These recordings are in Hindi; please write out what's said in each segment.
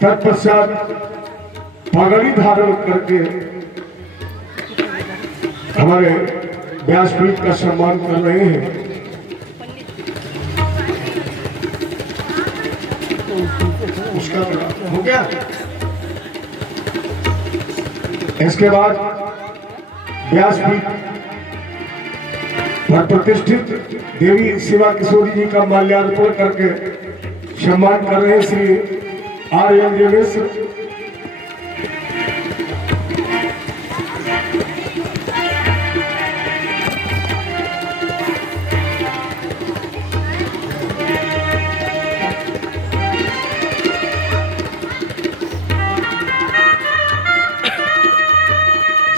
तत्पश्चात पगड़ी धारण करके हमारे व्यासपीठ का सम्मान कर रहे हैं। उसका हो गया। इसके बाद व्यासपीठ पर प्रतिष्ठित देवी शिवा किशोरी जी का माल्यार्पण करके सम्मान कर रहे श्री आर्यन देवेश्वर।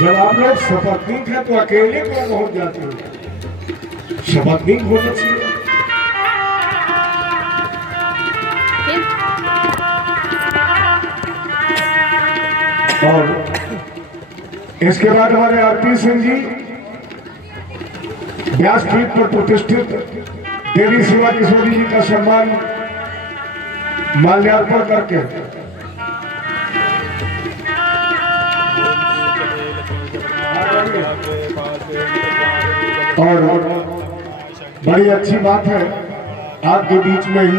जब आप लोग शपथनीक है तो अकेले क्यों पहुंच जाते हो? शपथनीक होना चाहिए। और इसके बाद हमारे आरती सिंह जी व्यासपीठ पर प्रतिष्ठित देवी शिवा किशोरी जी का सम्मान माल्यार्पण करके और बड़ी अच्छी बात है आपके बीच में ही।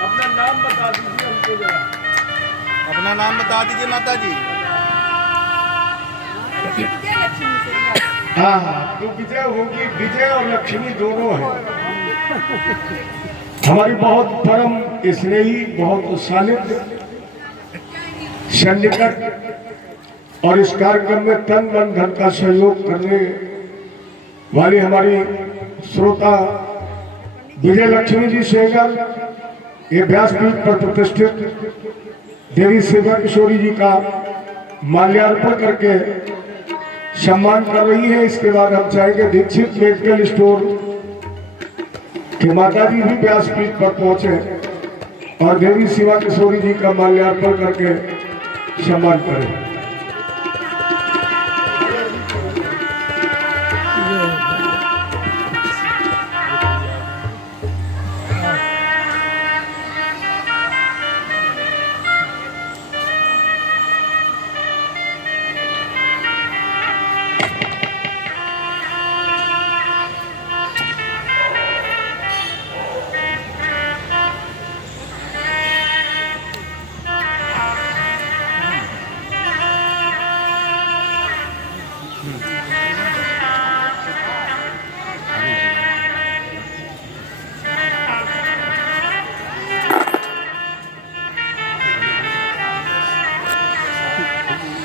अपना नाम बता दीजिए हमको जरा। अपना नाम बता दीजिए माता जी। हाँ, तो विजय होगी। विजय और लक्ष्मी दोनों है। हमारी बहुत परम स्नेही, बहुत सानिध्य, सन्निकट और इस कार्यक्रम में तन मन धन का सहयोग करने वाली हमारी श्रोता विजय लक्ष्मी जी सेगर ये व्यासपीठ पर प्रतिष्ठित देवी शिवा किशोरी जी का माल्यार्पण करके सम्मान कर रही है। इसके बाद हम चाहेंगे दीक्षित मेडिकल स्टोर के माता जी भी व्यासपीठ पर पहुंचे और देवी शिवा किशोरी जी का माल्यार्पण करके सम्मान करें।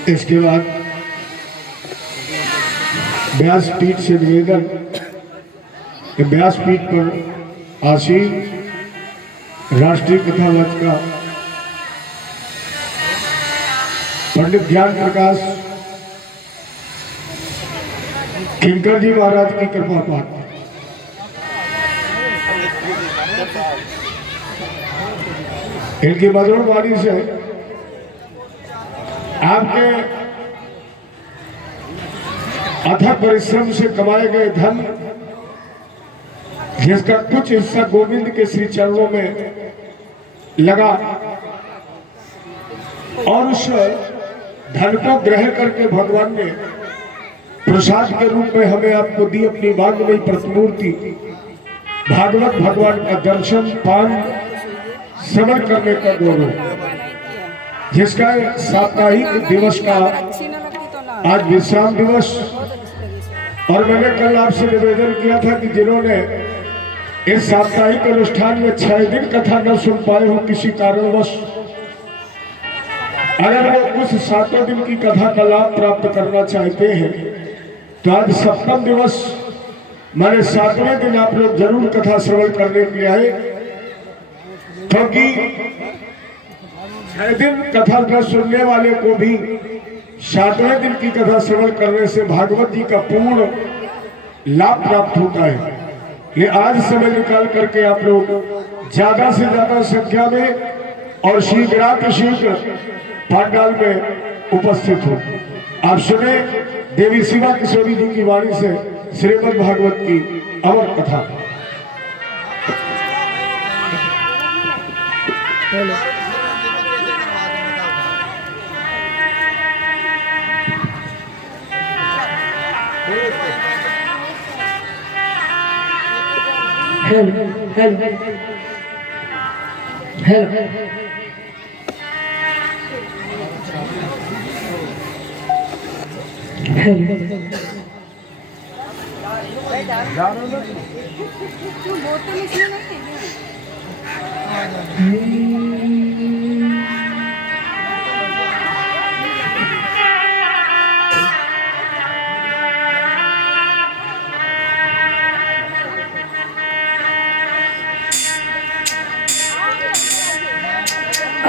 इसके बाद व्यासपीठ से निवेदन कि व्यासपीठ पर आसीन राष्ट्रीय कथावाचक का पंडित ज्ञान प्रकाश किंकर जी महाराज की कृपा पात्र इनकी मधुर वाणी से आपके अथक परिश्रम से कमाए गए धन जिसका कुछ हिस्सा गोविंद के श्री चरणों में लगा और उस धन को ग्रहण करके भगवान ने प्रसाद के रूप में हमें आपको दी अपनी भाग्यमयी प्रतिमूर्ति भागवत भगवान का दर्शन पान श्रवण करने का गौरव जिसका साप्ताहिक दिवस का आज विश्राम दिवस। और मैंने कल आपसे निवेदन किया था कि जिन्होंने इस साप्ताहिक अनुष्ठान में 6 दिन कथा न सुन पाए हो किसी कारणवश, अगर वो उस 7वें दिन की कथा का लाभ प्राप्त करना चाहते हैं तो आज 7वां दिवस माने 7वें दिन आप लोग जरूर कथा श्रवण करने के लिए आए, क्योंकि 6 दिन कथा न सुनने वाले को भी 7वें दिन की कथा श्रवण करने से भागवत जी का पूर्ण लाभ प्राप्त होता है। ये आज समय निकाल करके आप लोग ज्यादा से ज्यादा संख्या में और शीघ्र पांडाल में उपस्थित हो। आप सुने देवी शिवा किशोरी जी की वाणी से श्रीमद् भागवत की अमर कथा। Hello hello hello hello hello बोतल इसमें नहीं है।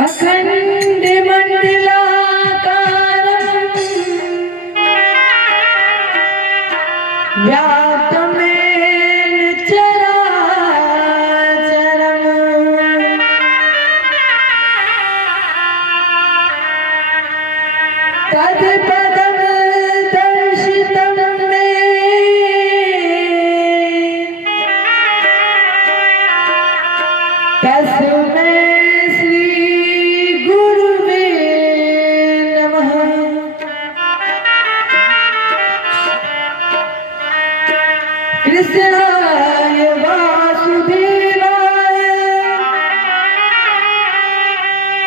अखंड मंडलाकारं व्याप्तमेन चराचरम् तत्पदं दर्शितं मे तस्मै श्री गुरुवे नमः। कृष्णाय वासुदेवाय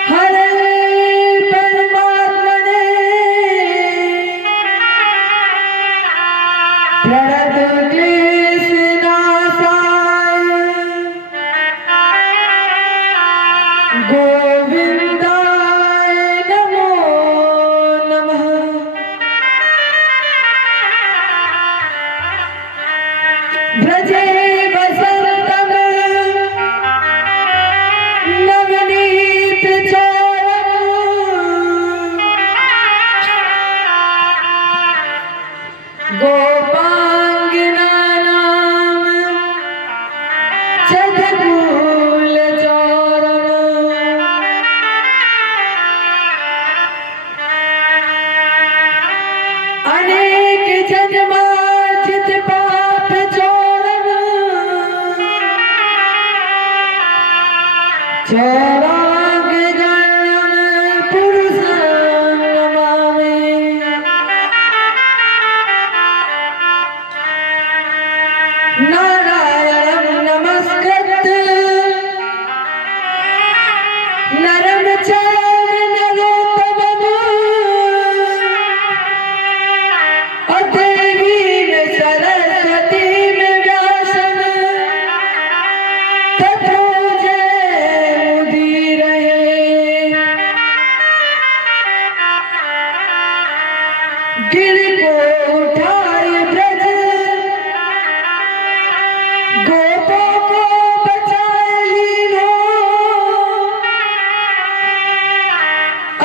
हरे परमात्मने प्रणतक्लेशनाशाय गोविन्दाय नमो नमः। व्रजे वसन्तं नवनीतचोरम् गोपाङ्गनानां चतुर्भुजचोरम् अनेक जन्मार्जित पाप चोरम् चौराग्रगण्यं पुरुषं नमामि। नारायणं नमस्कृत्य नरं चैव नरोत्तमम् देवीं सरस्वतीं व्यासं ततो जयमुदीरये। गिरि को उठाए ब्रज गोपों को बचाए लीनो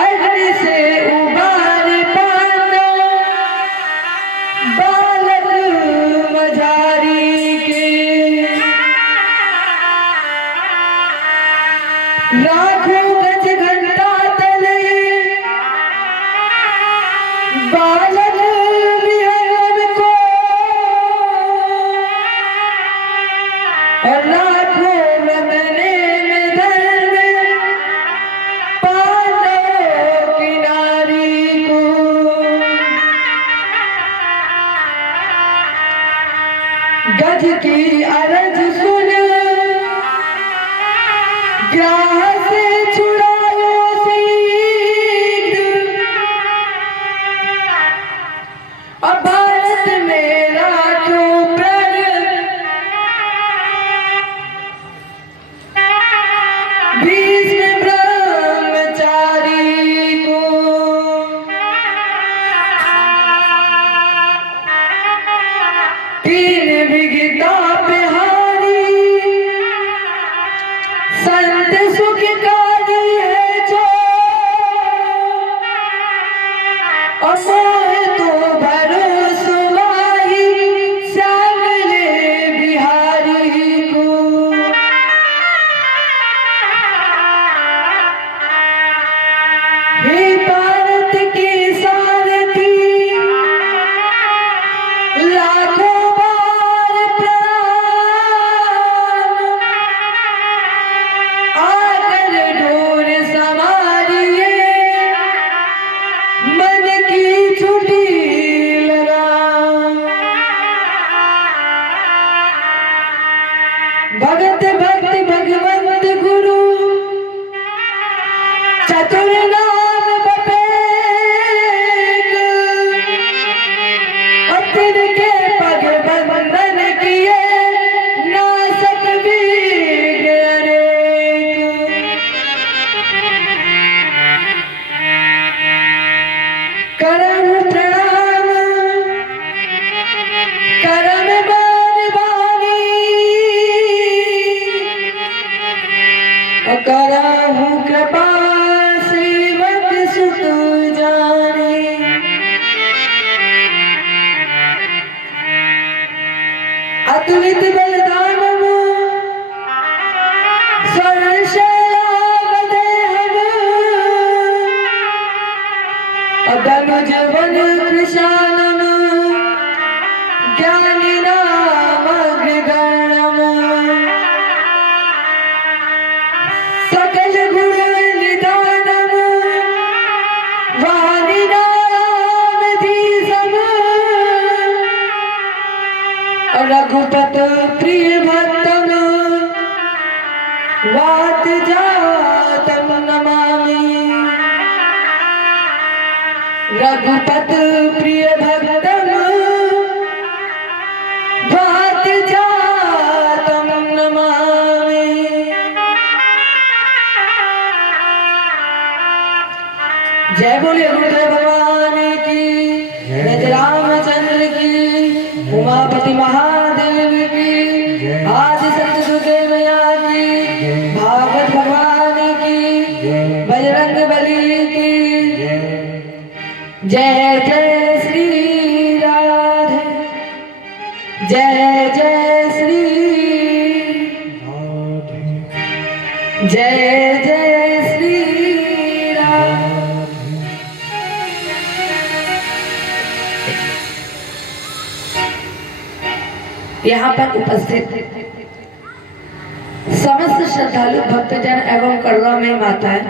अग्नि से उबारे पांडव बालक मझारी के। लाखों गज घंटा तले बालक विहरण को और लाखों रतने में धर्म पांडवों की नारी को। गज की अरज सुन ग्राह से छुड़ायो शीघ्र अतुल नाम बपेग और तिनके पग बंधन किए नासक वीर अनेक। करम प्रणाम करम बानी करहु कृपा सेवक सुत जाने। अतुलित बलदानव स्वर्णशैलावदेहम धनुज वन कृशानम ज्ञानिनामग्रगण्यम सकल गुण निदानम वाणिनारायणधीशम रघुपत प्रिय भक्तम वात जातम नमामि। रघुपत प्रिय भक्तम वात जातम नमामि। जय बोले गुरुदेव भगवान की, जय रामचंद्र की, उमापति महादेव की, आदि संत दुर्गे मैया की, भागवत भगवान की, बजरंग बली की। जय जय श्री राधे, जय जय श्री जय जय श्री राधे। यहाँ पर उपस्थित समस्त श्रद्धालु भक्तजन एवं करुणामयी माताएं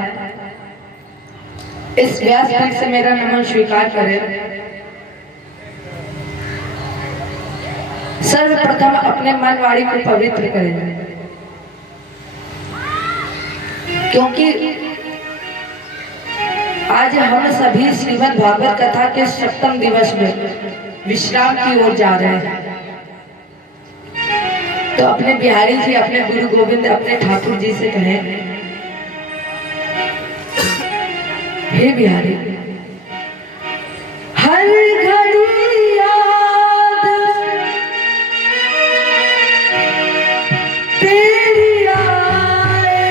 इस व्यासपीठ से मेरा नमन स्वीकार करें। सर्वप्रथम अपने मन वाणी को पवित्र करें, क्योंकि आज हम सभी श्रीमद् भागवत कथा के 7वें दिवस में विश्राम की ओर जा रहे हैं। तो अपने बिहारी जी, अपने गुरु गोविंद, अपने ठाकुर जी से कहें, हे बिहारी, हर घड़ी याद तेरी आए,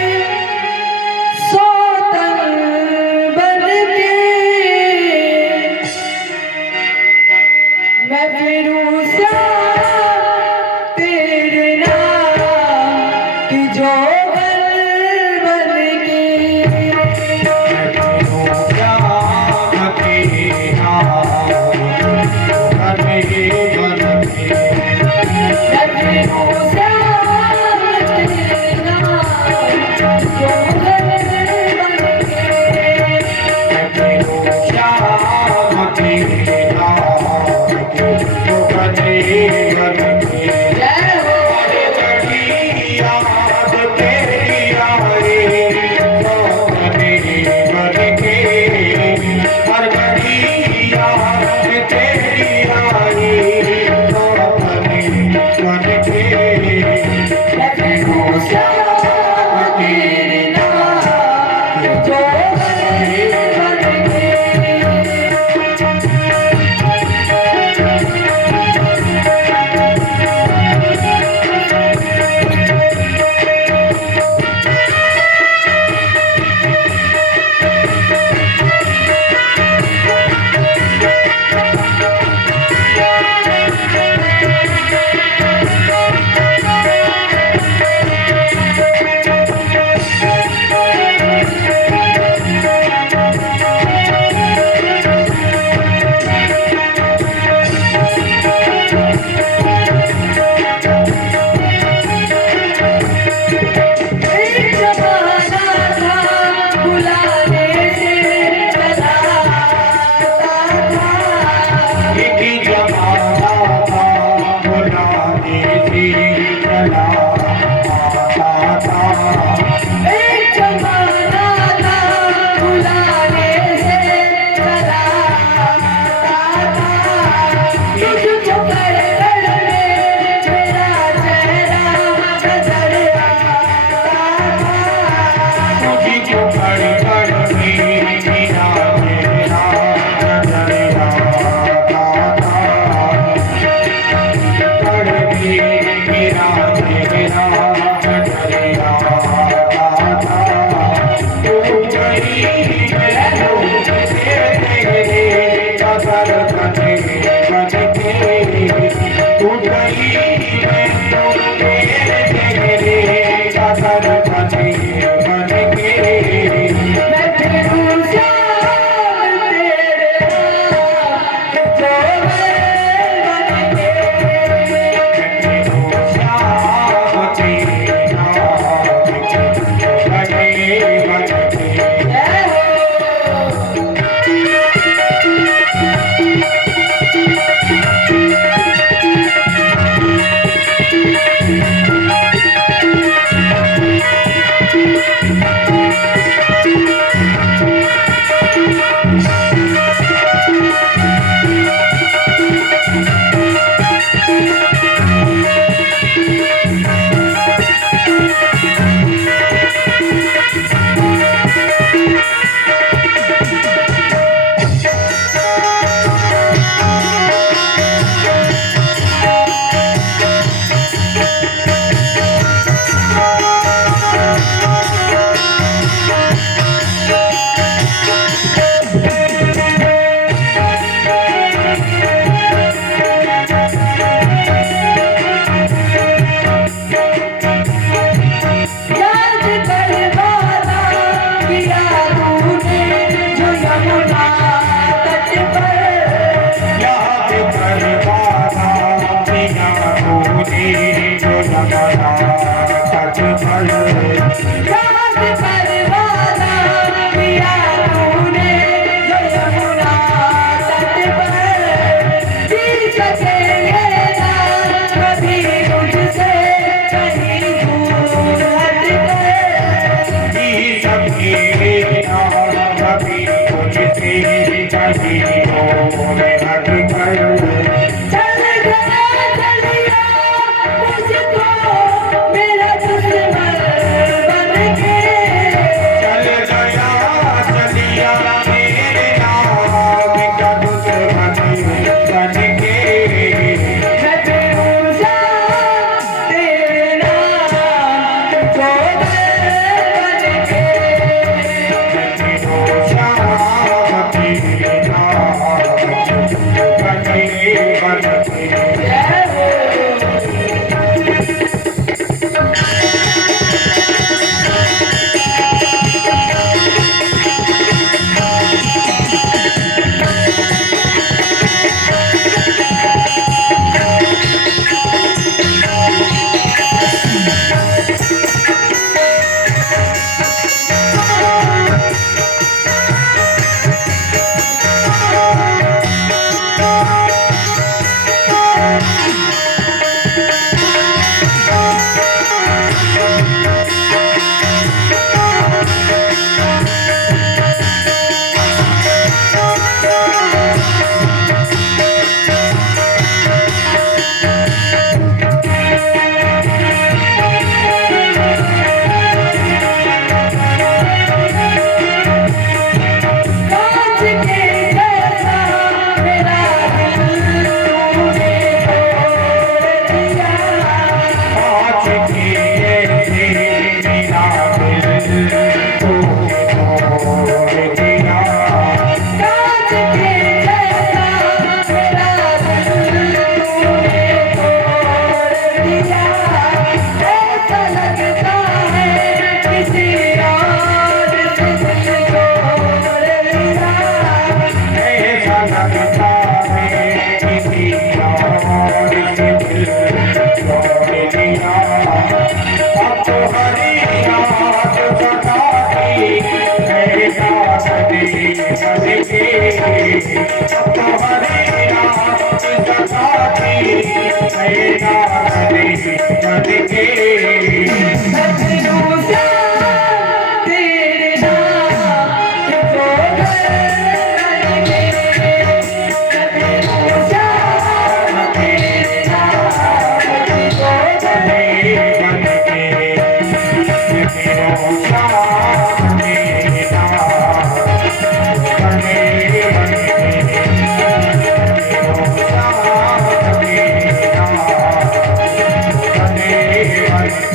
सोतन बन के मैं फिरूं तेरे नाम की जोगन बन के।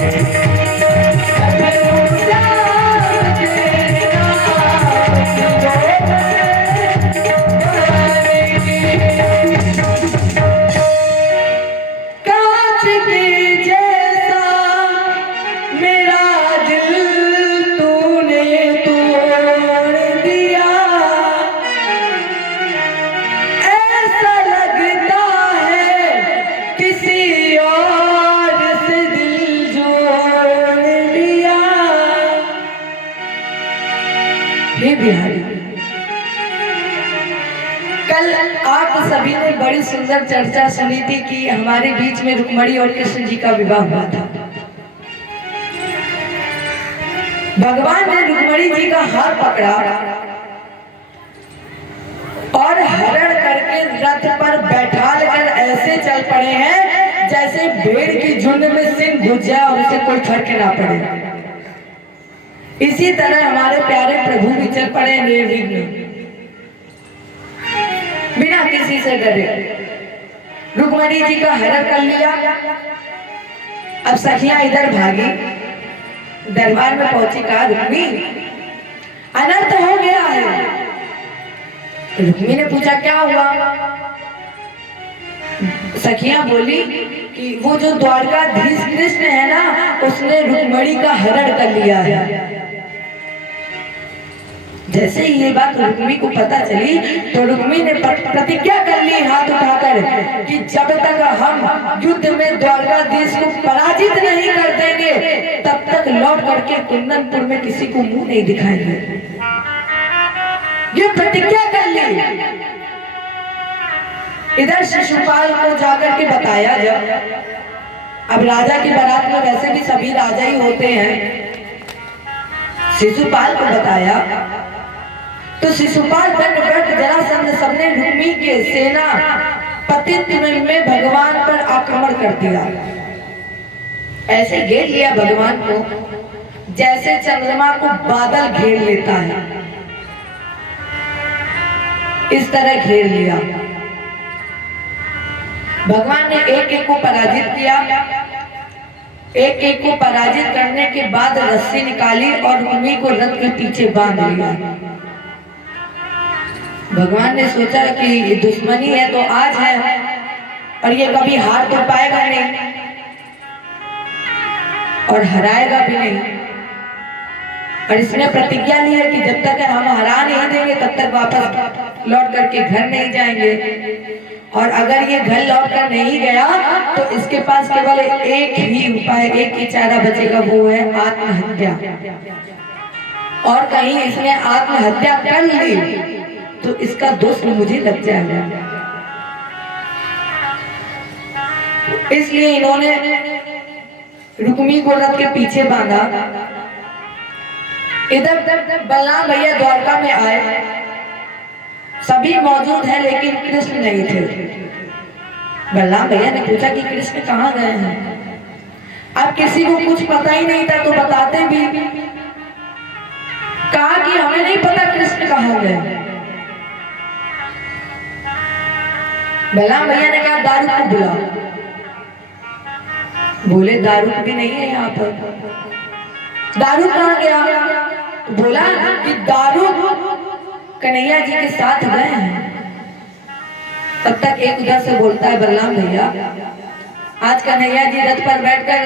Thank you. हे बिहारी, कल आप सभी ने बड़ी सुंदर चर्चा सुनी थी कि हमारे बीच में रुक्मणी और कृष्ण जी का विवाह हुआ था। भगवान ने रुक्मणी जी का हाथ पकड़ा और हरण करके रथ पर बैठा कर ऐसे चल पड़े हैं जैसे भेड़ की झुंड में सिंह घुस जाए और उसे कोई फर्क ना पड़े। इसी तरह हमारे प्यारे प्रभु भी चल पड़े निर्विघ्न, बिना किसी से डरे। रुक्मणी जी का हरण कर लिया। अब सखियां इधर भागी, दरबार में पहुंची, कहा रुक्मी अनर्थ हो गया है। रुक्मी ने पूछा क्या हुआ? सखियां बोली कि वो जो द्वारकाधीश कृष्ण है ना, उसने रुक्मणी का हरण कर लिया है। जैसे ही ये बात रुक्मी को पता चली तो रुक्मी ने प्रतिज्ञा कर ली हाथ उठाकर कि जब तक हम युद्ध में द्वारकाधीश को पराजित नहीं कर देंगे तब तक लौट करके कुंदनपुर में किसी को मुंह नहीं दिखाएंगे। ये प्रतिज्ञा कर ली। इधर शिशुपाल को जाकर के बताया जब, अब राजा की बारात में वैसे भी सभी राजा ही होते हैं, शिशुपाल को बताया तो शिशुपाल दंडवत जरासंध सबने रुक्मी के सेना पतित्व में भगवान पर आक्रमण कर दिया। ऐसे घेर लिया भगवान को जैसे चंद्रमा को बादल घेर लेता है, इस तरह घेर लिया। भगवान ने एक एक को पराजित किया। एक एक को पराजित करने के बाद रस्सी निकाली और रुक्मी को रथ के पीछे बांध लिया। भगवान ने सोचा कि ये दुश्मनी है तो आज है और ये कभी हार तो पाएगा नहीं और हराएगा भी नहीं, और इसने प्रतिज्ञा ली है कि जब तक हम हरा नहीं देंगे तब तक वापस लौट करके घर नहीं जाएंगे। और अगर ये घर लौट कर नहीं गया तो इसके पास केवल एक ही उपाय, एक ही चारा बचेगा, वो है आत्महत्या। और कहीं इसने आत्महत्या कर ली तो इसका दोष मुझे लग जाएगा। इसलिए इन्होंने रुक्मी को रथ के पीछे बांधा। इधर बलराम भैया द्वारका में आए, सभी मौजूद हैं लेकिन कृष्ण नहीं थे। बलराम भैया ने पूछा कि कृष्ण कहाँ गए हैं? अब किसी को कुछ पता ही नहीं था तो बताते भी। कहा कि हमें नहीं पता कृष्ण कहाँ गए। बलराम भैया ने कहा दारू को बुलाओ। बोले दारू भी नहीं है यहाँ पर। दारू कहाँ गया? बोला कि दारू कन्हैया जी के साथ गए हैं। तब तक एक उधर से बोलता है बलराम भैया आज कन्हैया जी रथ पर बैठकर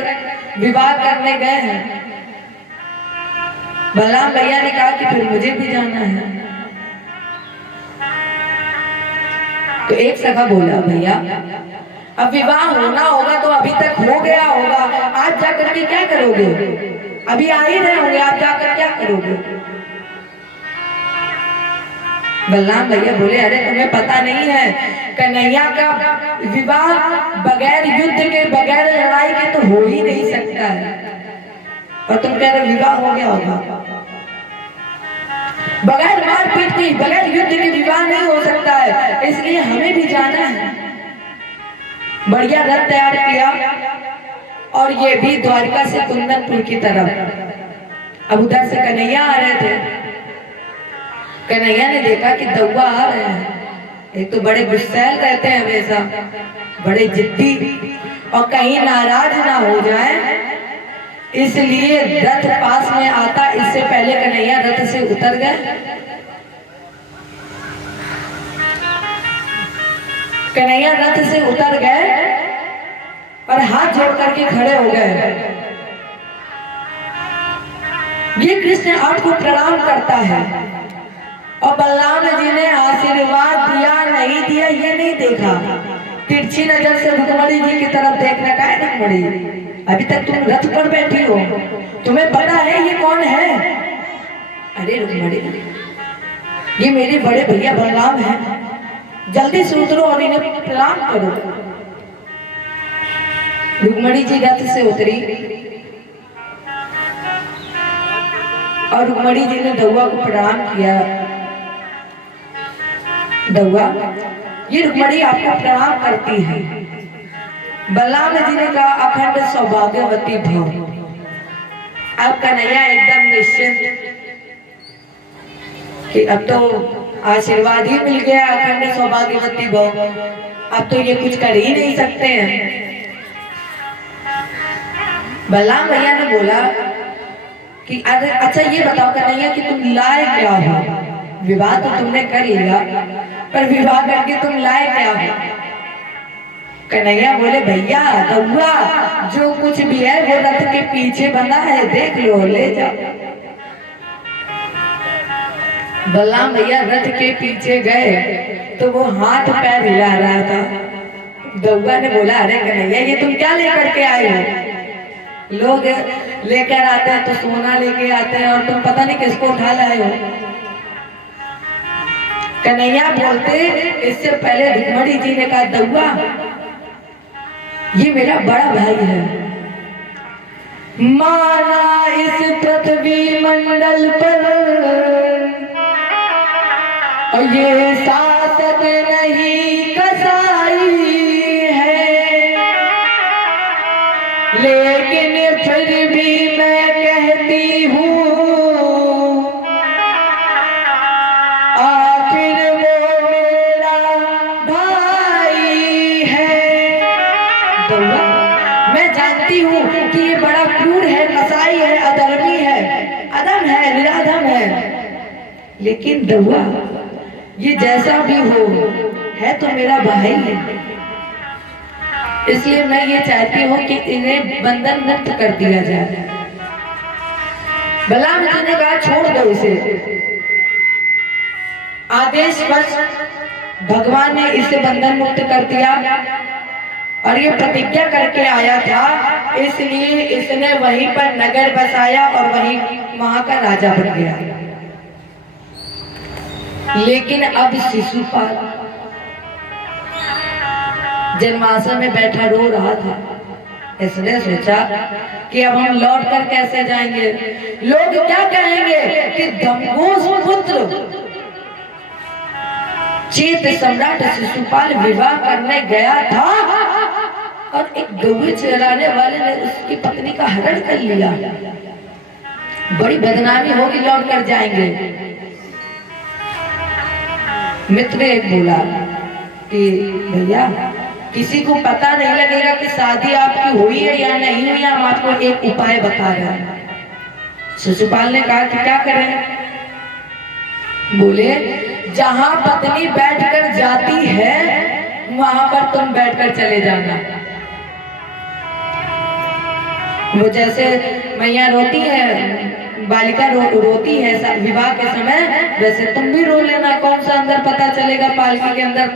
विवाह करने गए हैं। बलराम भैया ने कहा कि फिर मुझे भी जाना है। तो एक सखा बोला भैया अब विवाह होना होगा तो अभी तक हो गया होगा, आज जाकर के क्या करोगे? अभी आ ही रहे होंगे, आप जाकर क्या करोगे? बलराम भैया बोले अरे तुम्हें पता नहीं है कन्हैया का विवाह बगैर युद्ध के, बगैर लड़ाई के तो हो ही नहीं सकता है, और तुम कह रहे विवाह हो गया होगा। बगैर मारपीट की, बगैर युद्ध के विवाह नहीं हो सकता है, इसलिए हमें भी जाना है। बढ़िया रथ तैयार किया और ये भी द्वारका से कुंदनपुर की तरफ। अब उधर से कन्हैया आ रहे थे। कन्हैया ने देखा कि दौआ आ रहे हैं। एक तो बड़े गुस्सैल रहते हैं हमेशा, बड़े जिद्दी, और कहीं नाराज ना हो जाए इसलिए रथ पास में आता इससे पहले कन्हैया रथ से उतर गए। कन्हैया रथ से उतर गए और हाथ जोड़ करके खड़े हो गए। ये कृष्ण आपको प्रणाम करता है और बलराम जी ने आशीर्वाद दिया नहीं दिया ये नहीं देखा। तिरछी नजर से रुक्मणी जी की तरफ देखने का है रुक्मणी, अभी तक तुम रथ पर बैठी हो, तुम्हें पता है ये कौन है? अरे रुक्मणी ये मेरे बड़े भैया बलराम हैं, जल्दी से उतरो और इन्हें प्रणाम करो। रुक्मणी जी रथ से उतरी और रुक्मणी जी ने दौआ को प्रणाम किया। दौआ, ये रुक्मणी आपको प्रणाम करती है। बलराम जी ने कहा अखंड सौभाग्यवती भव। अब कन्हैया एकदम निश्चिंत कि अब तो आशीर्वाद ही मिल गया, अखंड सौभाग्यवती भव, अब तो ये कुछ कर ही नहीं सकते हैं। बलराम भैया ने बोला कि अरे अच्छा ये बताओ कन्हैया कि तुम लाए क्या हो? विवाह तो तुमने कर लिया, पर विवाह करके तुम लाए क्या हो? कन्हैया बोले भैया दौआ जो कुछ भी है वो रथ के पीछे बंधा है, देख लो, ले जाओ। बलराम भैया रथ के पीछे गए तो वो हाथ पैर हिला रहा था। दौआ ने बोला अरे कन्हैया ये तुम क्या लेकर के आए हो? लोग लेकर आते हैं तो सोना लेके आते हैं और तुम पता नहीं किसको उठा लाए हो। कन्हैया बोलते इससे पहले रुक्मणी जी ने कहा दौआ ये मेरा बड़ा भाई है, माना इस पृथ्वी मंडल पर और ये शासक नहीं कसाई है, लेकिन फिर भी मैं कहती हूँ आखिर वो मेरा भाई है। दौआ, मैं जानती हूँ कि ये बड़ा क्रूर है, कसाई है, अधर्मी है, अधम है, निराधम है, लेकिन दौआ ये जैसा भी हो है तो मेरा भाई है, इसलिए मैं ये चाहती हूँ कि इन्हें बंधन मुक्त कर दिया जाए। बलराम जी ने कहा छोड़ दो इसे। आदेश बस भगवान ने इसे बंधन मुक्त कर दिया और ये प्रतिज्ञा करके आया था, इसलिए इसने वहीं पर नगर बसाया और वहीं वहां का राजा बन गया। लेकिन अब शिशुपाल जन्मासन में बैठा रो रहा था। इसने सोचा कि अब हम लौट कर कैसे जाएंगे, लोग क्या कहेंगे कि दमघोष पुत्र चेत सम्राट शिशुपाल विवाह करने गया था और एक गौवे चराने वाले ने उसकी पत्नी का हरण कर लिया, बड़ी बदनामी होगी, लौट कर जाएंगे। मित्र ने बोला कि भैया किसी को पता नहीं लगेगा कि शादी आपकी हुई है या नहीं हुई, हम आपको एक उपाय बता रहे हैं। शिशुपाल ने कहा कि क्या करें? बोले जहां पत्नी बैठकर जाती है वहां पर तुम बैठकर चले जाना। वो जैसे मैया रोती है, बालिका रोती है विवाह के समय, वैसे तुम भी रो लेना। कौन सा अंदर पता चलेगा पालकी के अंदर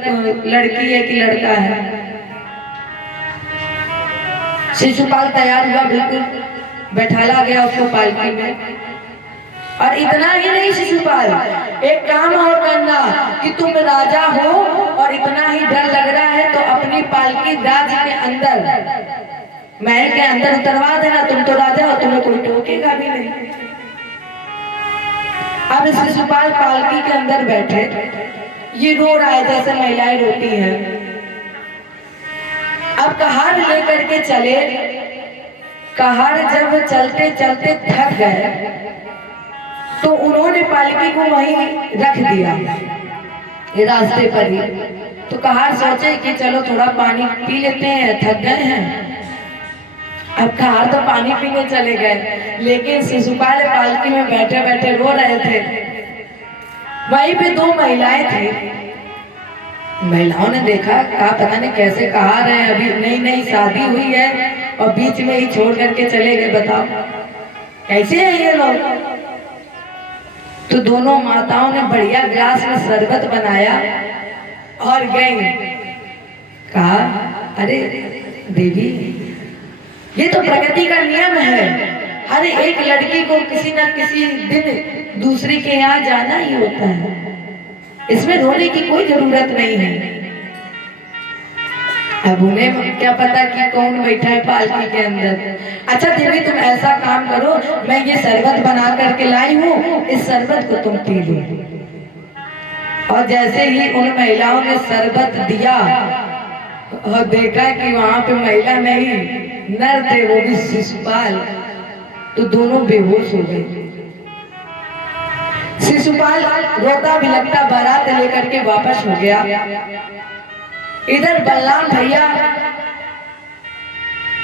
लड़की है कि लड़का है। शिशुपाल तैयार हुआ, बिल्कुल बैठाला गया उसको पालकी में। और इतना ही नहीं शिशुपाल, एक काम और करना कि तुम राजा हो और इतना ही डर लग रहा है तो अपनी पालकी राज्य के अंदर, महल के अंदर उतरवा देना। तुम तो राजा हो, तुम्हें कोई टोकेगा भी नहीं। अब शिशुपाल पालकी के अंदर बैठे, ये रो रहा है जैसे महिलाएं रोती हैं। अब कहार लेकर के चले। कहार जब चलते चलते थक गए तो उन्होंने पालकी को वहीं रख दिया रास्ते पर ही। तो कहार सोचे कि चलो थोड़ा पानी पी लेते हैं, थक गए हैं। अब कहार तो पानी पीने चले गए, लेकिन शिशुपाल पालकी में बैठे बैठे रो रहे थे। वहीं पे दो महिलाएं थी। महिलाओं ने देखा, कहा पता नहीं कैसे कहार है, अभी नई नई शादी हुई है और बीच में ही छोड़ करके चले गए, बताओ कैसे है ये लोग। तो दोनों माताओं ने बढ़िया ग्लास में शरबत बनाया और गई। कहा अरे देवी, ये तो प्रकृति का नियम है, हर एक लड़की को किसी न किसी दिन दूसरी के यहाँ जाना ही होता है। इसमें रोने की कोई जरूरत नहीं है। अब उन्हें क्या पता कि कौन बैठा है पालकी के अंदर। अच्छा देवी तुम ऐसा काम करो, मैं ये शरबत बना करके लाई हूँ, इस शरबत को तुम पी लो। और जैसे ही उन महिलाओं ने शरबत दिया और देखा कि वहां पे महिला नहीं नर थे, वो भी शिशुपाल, तो दोनों बेहोश हो गए। शिशुपाल रोता बिलखता बारात लेकर के वापस हो गया। इधर बलराम भैया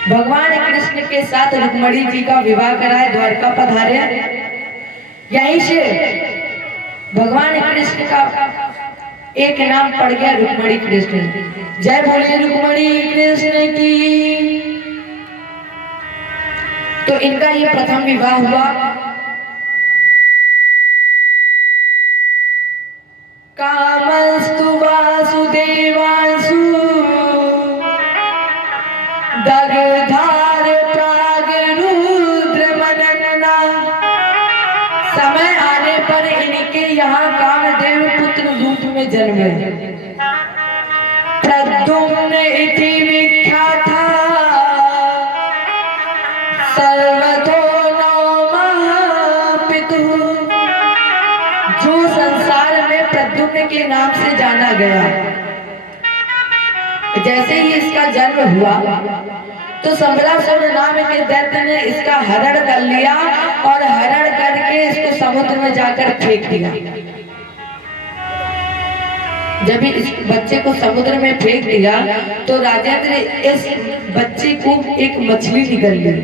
भगवान कृष्ण के साथ रुक्मणी जी का विवाह कराए द्वारका पधारे। यहीं से भगवान कृष्ण का एक नाम पड़ गया रुक्मणी कृष्ण। जय बोले रुक्मणी कृष्ण की। तो इनका ये प्रथम विवाह हुआ। कामस्तु वासुदेवांशु दगधार प्राग रुद्र मनन्ना। समय आने पर इनके यहाँ कामदेव पुत्र रूप में जन्मे। प्रद्युम्न इति विख्याता सर्वतो नौमः पितुः। जो संसार में प्रद्युम्न के नाम से जाना गया। जैसे ही इसका जन्म हुआ तो संबरासुर नाम के दैत्य ने इसका हरण कर लिया और हरण करके इसको समुद्र में जाकर फेंक दिया। जब इस बच्चे को समुद्र में फेंक दिया तो राजेंद्र इस बच्चे को एक मछली निकल गई।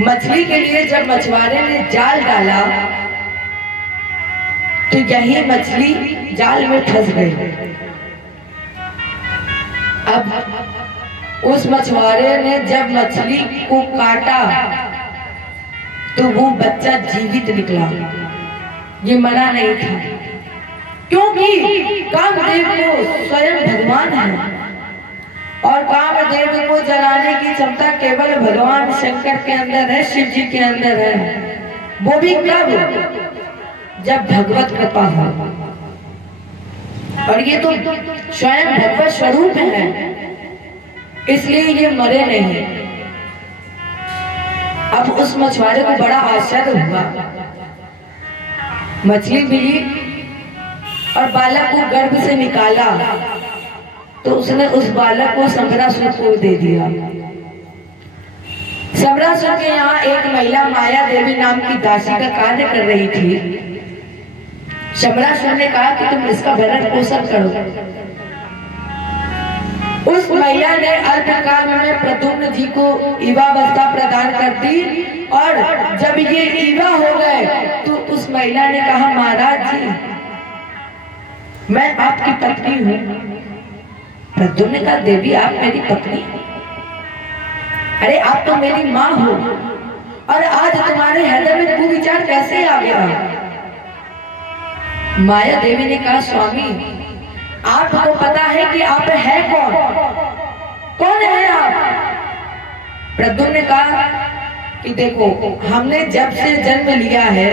मछली के लिए जब मछुआरे ने जाल डाला तो यही मछली जाल में फंस गई। अब उस मछुआरे ने जब मछली को काटा तो वो बच्चा जीवित निकला, ये मरा नहीं था, क्योंकि कामदेव को स्वयं भगवान है और कामदेव को जलाने की क्षमता केवल भगवान शंकर के अंदर है, शिव जी के अंदर है। वो भी कब? जब भगवत कृपा हो। और ये तो स्वयं भगवत स्वरूप है, इसलिए ये मरे नहीं। अब उस मछुआरे को बड़ा आश्चर्य हुआ। मछली मिली और बालक को गर्भ से निकाला तो उसने उस बालक को संबरासुर को दे दिया। संबरासुर के यहाँ एक महिला माया देवी नाम की दासी का कार्य कर रही थी। संबरासुर ने कहा कि तुम इसका भरण पोषण करो। उस महिला ने अल्पकाल में प्रद्युम्न जी को युवावस्था प्रदान कर दी और जब ये युवा हो गए तो उस महिला ने कहा, महाराज जी मैं आपकी पत्नी हूँ। प्रद्युम्न ने कहा, देवी आप मेरी पत्नी? अरे आप तो मेरी माँ हो और आज तुम्हारे हृदय में कुविचार कैसे आ गया? माया देवी ने कहा, स्वामी आपको पता है कि आप है कौन? कौन है आप? प्रद्युम्न ने कहा कि देखो हमने जब से जन्म लिया है,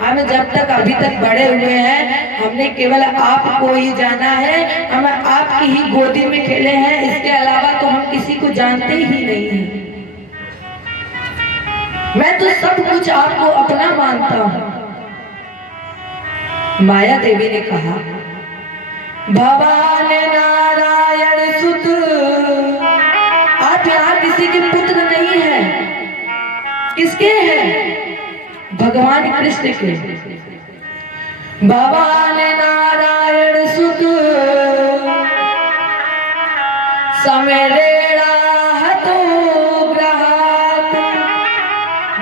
हम जब तक अभी तक बड़े हुए हैं, हमने केवल आपको ही जाना है, हम आपकी ही गोदी में खेले हैं, इसके अलावा तो हम किसी को जानते ही नहीं हैं। मैं तो सब कुछ आपको अपना मानता हूँ। माया देवी ने कहा, भगवान नारायण सुत, आप यहाँ किसी के पुत्र नहीं हैं। किसके हैं? भगवान कृष्ण के। भगवान नारायण सुत समेरेणा हतो ग्रहात।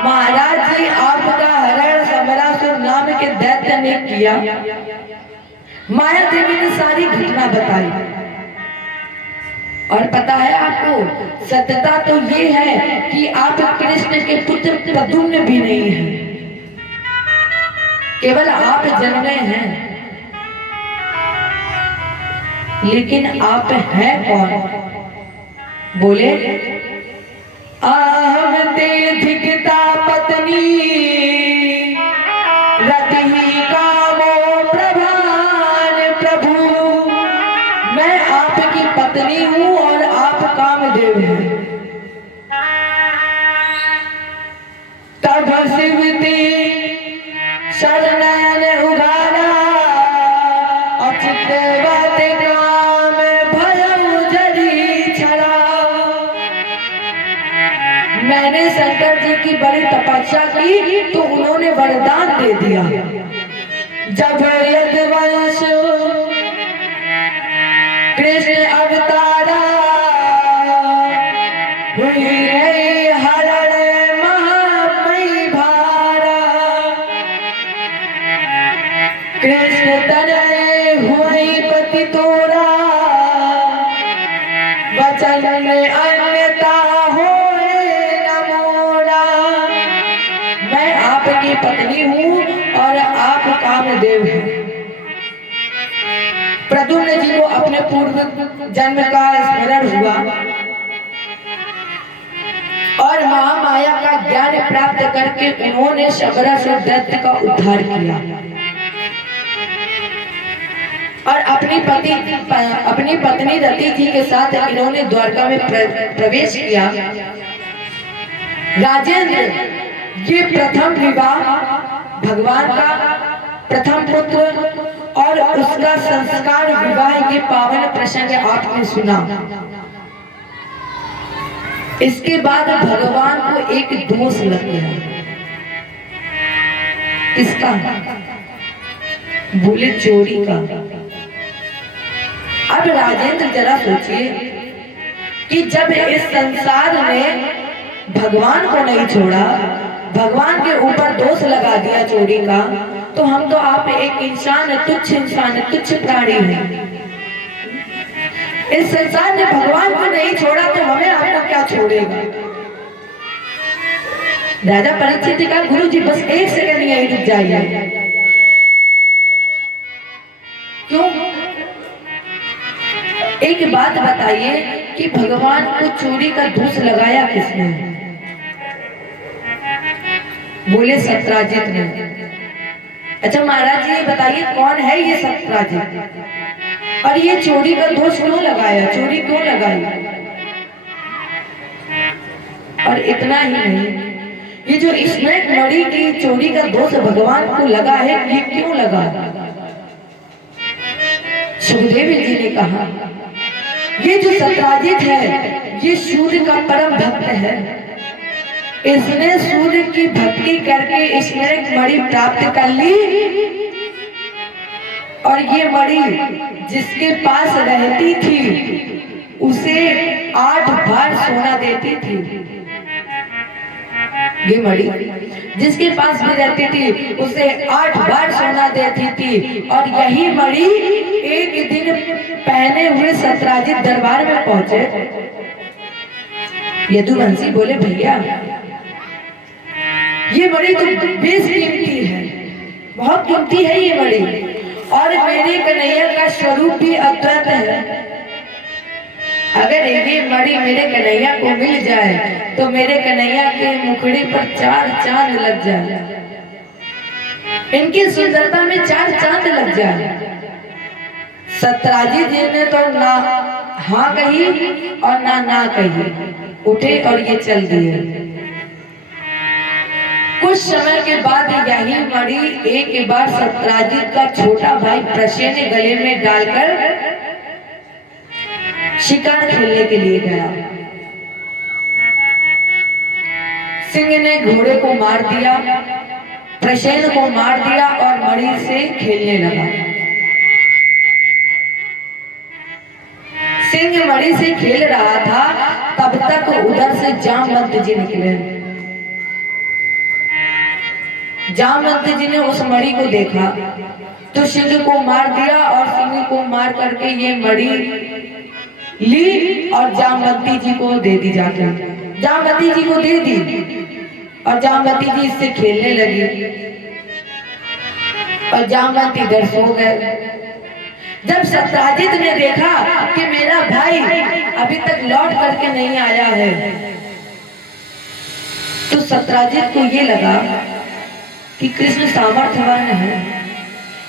महाराज जी आपका हरण संबरासुर नाम के दैत्य ने किया। माया देवी ने सारी घटना बताई। और पता है आपको, सत्यता तो ये है कि आप कृष्ण के पुत्र प्रद्युम्न भी नहीं हैं, केवल आप जन्मे हैं। लेकिन आप हैं कौन? बोले, अहम ते धिकता पत्नी रति भसिवती शरणयन उगारा अचितवत काम भयउ जरी छड़ा। मैंने शंकर जी की बड़ी तपस्या की तो उन्होंने वरदान दे दिया। जब यदुवंश कृष्ण अवतारा हुई रे हरण महामयी भारा। कृष्ण तनय हुई पति तोरा वचन में अन्यता होए न मोरा। मैं आपकी पत्नी हूँ और आप कामदेव हैं। प्रद्युम्न जी को अपने पूर्व जन्म का स्मरण हुआ और महामाया का ज्ञान प्राप्त करके उन्होंने शबरासुर दैत्य का उद्धार किया और अपनी पत्नी रति जी के साथ इन्होंने द्वारका में प्रवेश किया। राजेंद्र ये प्रथम विवाह भगवान का प्रथम पुत्र और उसका संस्कार विवाह ये पावन प्रसंग आपने सुना। इसके बाद भगवान को एक दोष लग गया। किसका? बोले चोरी का। अब राजेंद्र जरा सोचिए कि जब इस संसार ने भगवान को नहीं छोड़ा, भगवान के ऊपर दोष लगा दिया चोरी का, तो हम तो आप एक इंसान तुच्छ प्राणी हैं। इस संसार ने भगवान को नहीं छोड़ा तो हमें आपको क्या छोड़ेगा। राजा परीक्षित ने कहा गुरु जी बस एक सेकंड यहीं रुक जाइए। क्यों? एक बात बताइए कि भगवान को चोरी का दोष लगाया किसने? बोले सत्राजित ने। अच्छा महाराज जी ये बताइए कौन है ये सत्राजित और ये चोरी का दोष क्यों लगाया, चोरी क्यों लगाई? और इतना ही नहीं, ये जो स्नेक मणि की चोरी का दोष भगवान को लगा है ये क्यों लगा? सुखदेव जी ने कहा ये जो सत्राजित है ये सूर्य का परम भक्त है। इसने सूर्य की भक्ति करके इसने मणि प्राप्त कर ली और ये मणि जिसके पास रहती थी उसे 8 बार सोना देती थी। ये मणि जिसके पास भी रहती थी उसे 8 बार सोना देती थी और यही मणि एक दिन पहने हुए सत्राजित दरबार में पहुंचे। यदुवंशी बोले भैया ये मणि तो बेशकीमती है, बहुत कीमती है ये मणि और मेरे कन्हैया का स्वरूप भी अद्भुत है। अगर ये मणि मेरे कन्हैया को मिल जाए तो मेरे कन्हैया के मुखड़े पर 4 चांद लग जाए, इनकी सुंदरता में 4 चांद लग जाए। सत्राजित जी ने तो ना हाँ कही और ना कही, उठे और ये चल दिए। कुछ समय के बाद यही मणि एक बार सत्राजित का छोटा भाई प्रसेन गले में डालकर शिकार खेलने के लिए गया। सिंह ने घोड़े को मार दिया, प्रसेन को मार दिया और मणि से खेलने लगा। सिंह मणि से खेल रहा था तब तक उधर से जामवंत जी निकले। जामवंत जी ने उस मणि को देखा तो सिंह को मार दिया और सिंह को मार करके ये मणि ली और जामवंती जी को दे दी जाकर। जामवंती जी को दे दी और जामवंती जी इससे खेलने लगी और जामवंती इधर सो गए। जब सत्राजित ने देखा कि मेरा भाई अभी तक लौट करके नहीं आया है तो सत्राजित को ये लगा कि कृष्ण सामर्थ्यवान है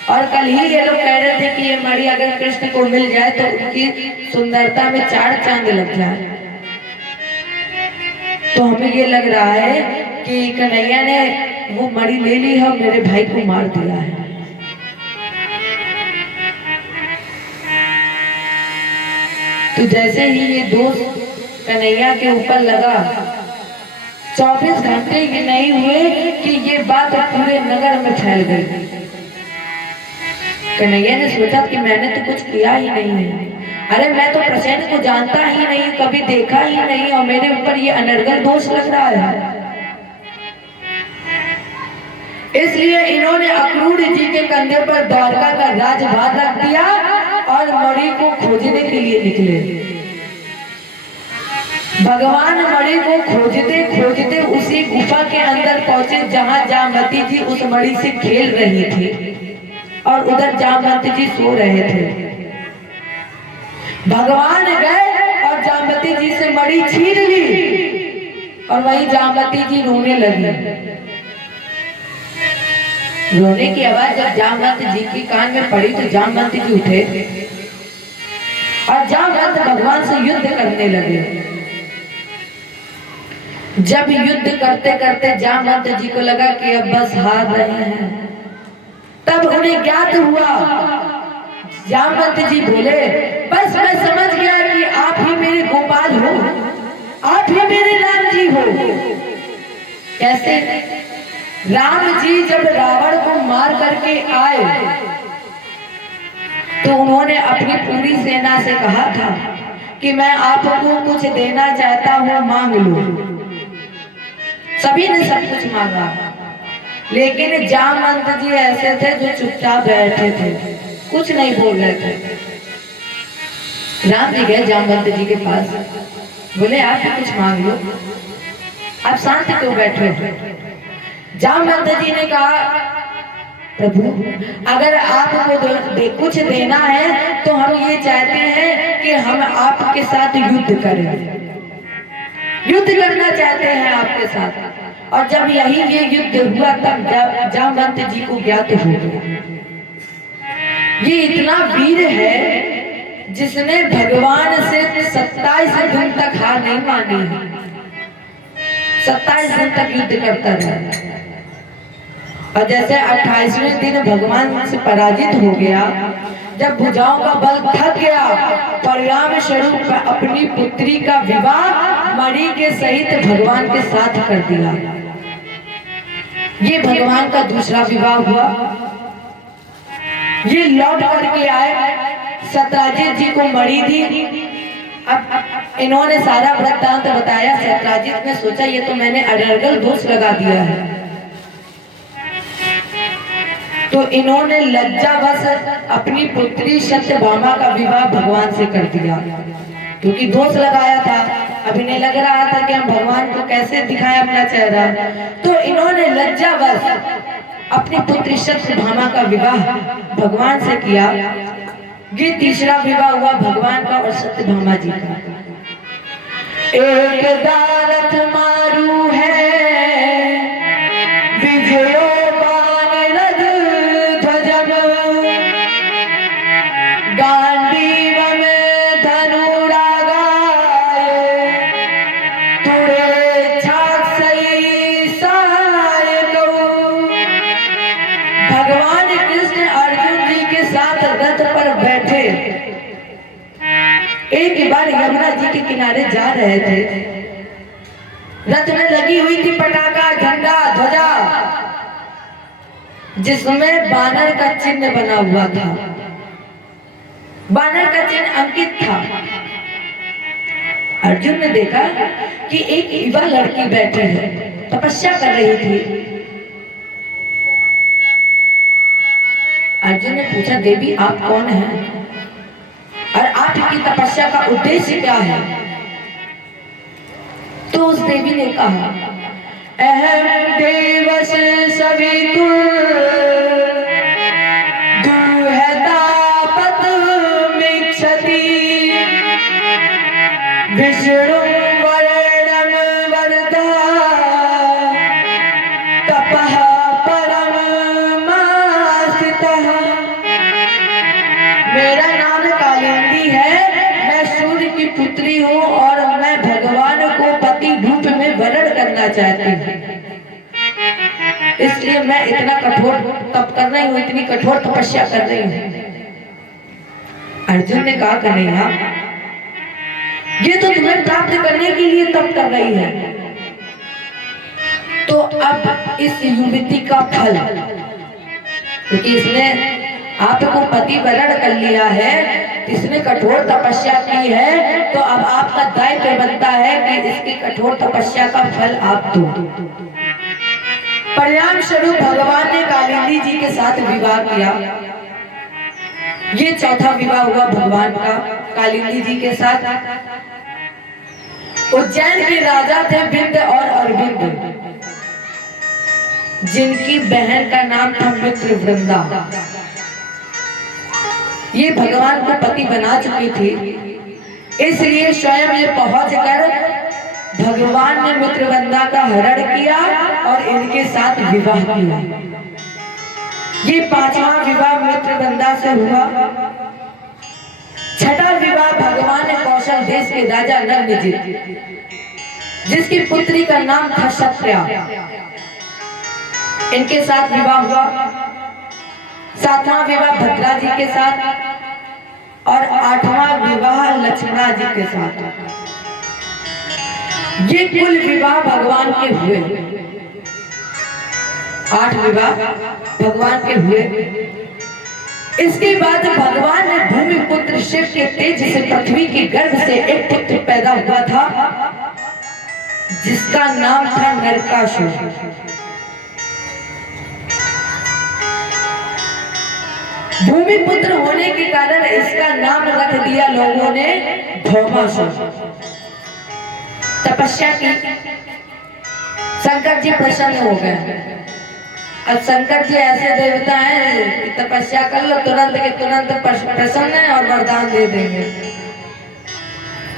और कल ही ये लोग कह रहे थे कि ये मणि अगर कृष्ण को मिल जाए तो उनकी सुंदरता में 4 चांद लग जाए। तो हमें ये लग रहा है कि कन्हैया ने वो मणि ले ली है और मेरे भाई को मार दिया है। तो जैसे ही ये दोष कन्हैया के ऊपर लगा, 24 घंटे ये नहीं हुए कि ये बात पूरे नगर में फैल गई। कन्हैया ने सोचा कि मैंने तो कुछ किया ही नहीं है, अरे मैं तो प्रसेन को जानता ही नहीं, कभी देखा ही नहीं, और मेरे ऊपर ये अनर्गल दोष लग रहा है। इसलिए इन्होंने अक्रूर जी के कंधे पर द्वारका का राजभार रख दिया और मणि को खोजने के लिए निकले। भगवान मणि को खोजते खोजते उसी गुफा के अंदर पहुंचे जहां जामवती जी उस मणि से खेल रही थी और उधर जामवती जी सो रहे थे। भगवान गए और जामवती जी से मणि छीन ली और वही जामवती जी रोने लगी। रोने की आवाज जब जामवंत जी की कान में पड़ी तो जामवंत जी उठे और जामवंत भगवान से युद्ध करने लगे। जब युद्ध करते करते जामवंत जी को लगा कि अब बस हार रहे हैं, तब उन्हें ज्ञात हुआ। जामवंत जी बोले, बस मैं समझ गया कि आप ही मेरे गोपाल हो, आप ही मेरे राम जी हो। कैसे? राम जी जब रावण को मार करके आए तो उन्होंने अपनी पूरी सेना से कहा था कि मैं आपको कुछ देना चाहता हूं, मांग लो। सभी ने सब कुछ मांगा, लेकिन जामवंत जी ऐसे थे जो चुपचाप बैठे थे, कुछ नहीं बोल रहे थे। राम जी गए जामवंत जी के पास, बोले आप कुछ मांग लो, आप शांत क्यों बैठे हो? जामवंत जी ने कहा, प्रभु अगर आपको कुछ देना है तो हम ये चाहते हैं कि हम आपके साथ युद्ध करें, युद्ध करना चाहते हैं आपके साथ। और जब यही ये युद्ध हुआ तब जामवंत जी को ज्ञात हो गया ये इतना वीर है जिसने भगवान से 27 दिन तक हार नहीं मानी, 27 दिन तक युद्ध करता रहा। और जैसे 28वें दिन भगवान से पराजित हो गया, जब भुजाओं का बल थक गया, परिणाम स्वरूप अपनी पुत्री का विवाह मणि के सहित भगवान के साथ कर दिया। ये भगवान का दूसरा विवाह हुआ। ये लौट करके आए, सत्यजित जी को मणि दी। अब इन्होंने सारा वृत्तांत बताया। सत्यजित ने सोचा ये तो मैंने अनर्गल दोष लगा दिया है, तो इन्होंने लज्जावश अपनी पुत्री सत्यभामा का विवाह भगवान से कर दिया, क्योंकि दोष लगाया था। अब इन्हें लग रहा था कि हम भगवान को कैसे दिखाएं अपना चेहरा, तो इन्होंने लज्जावश अपनी पुत्री सत्यभामा का विवाह भगवान से किया। ये तीसरा विवाह हुआ भगवान का और सत्यभामा जी का। एक दारथ मारू है विजयो गांडीव में धनुरागाए तुड़े छाक सही साय को। भगवान कृष्ण अर्जुन जी के साथ रथ पर बैठे एक बार यमुना जी के किनारे जा रहे थे। रथ में लगी हुई थी पटाखा, झंडा, ध्वजा, जिसमें बानर का चिन्ह बना हुआ था। बानर का चिन्ह अंकित था। अर्जुन ने देखा कि एक युवा लड़की बैठी है, तपस्या कर रही थी। अर्जुन ने पूछा, देवी आप कौन हैं और आपकी तपस्या का उद्देश्य क्या है? तो उस देवी ने कहा, अहम देवश सवितुर विष्णु वर्णन वरदा तपः परम मास्तितः। मेरा नाम कालिंदी है, मैं सूर्य की पुत्री हूँ और मैं भगवान को पति रूप में वरण करना चाहती हूँ। इसलिए मैं इतना कठोर तप कर रही हूँ, इतनी कठोर तपस्या कर रही हूँ। अर्जुन ने कहा कन्हैया, ये तो तुम्हें प्राप्त करने के लिए तप कर रही है, तो अब इस युवती का फल, क्योंकि इसने आपको पति वरण कर लिया है, इसने कठोर तपस्या की है, तो अब आपका दायित्व बनता है कि इसकी कठोर तपस्या का फल आप दो। परिणाम स्वरूप भगवान ने कालिंदी जी के साथ विवाह किया। ये चौथा विवाह हुआ भगवान का कालिंदी जी के साथ। उज्जैन के राजा थे विंध्य और अरविंद, जिनकी बहन का नाम था मित्रवृंदा। ये भगवान को पति बना चुकी थी, इसलिए स्वयं ये पहुंचकर भगवान ने मित्रवृंदा का हरण किया और इनके साथ विवाह किया। ये पांचवा विवाह मित्रवृंदा से हुआ। छठा विवाह भगवान ने कौशल देश के राजा नग्नजित, जिसकी पुत्री का नाम था सत्या, इनके साथ विवाह हुआ। सातवां विवाह भद्रा जी के साथ और आठवां विवाह लक्ष्मणा जी के साथ। ये कुल विवाह भगवान के हुए, 8 विवाह भगवान के हुए। इसके बाद भगवान ने भूमि पुत्र शिव के तेज से पृथ्वी के गर्भ से एक पुत्र पैदा हुआ था, जिसका नाम था नरकासुर। भूमि पुत्र होने के कारण इसका नाम रख दिया लोगों ने भौमासुर। तपस्या की, शंकर जी प्रसन्न हो गए। अब शंकर जी ऐसे देवता हैं कि तपस्या कर लो तुरंत के तुरंत प्रसन्न है और वरदान दे देंगे।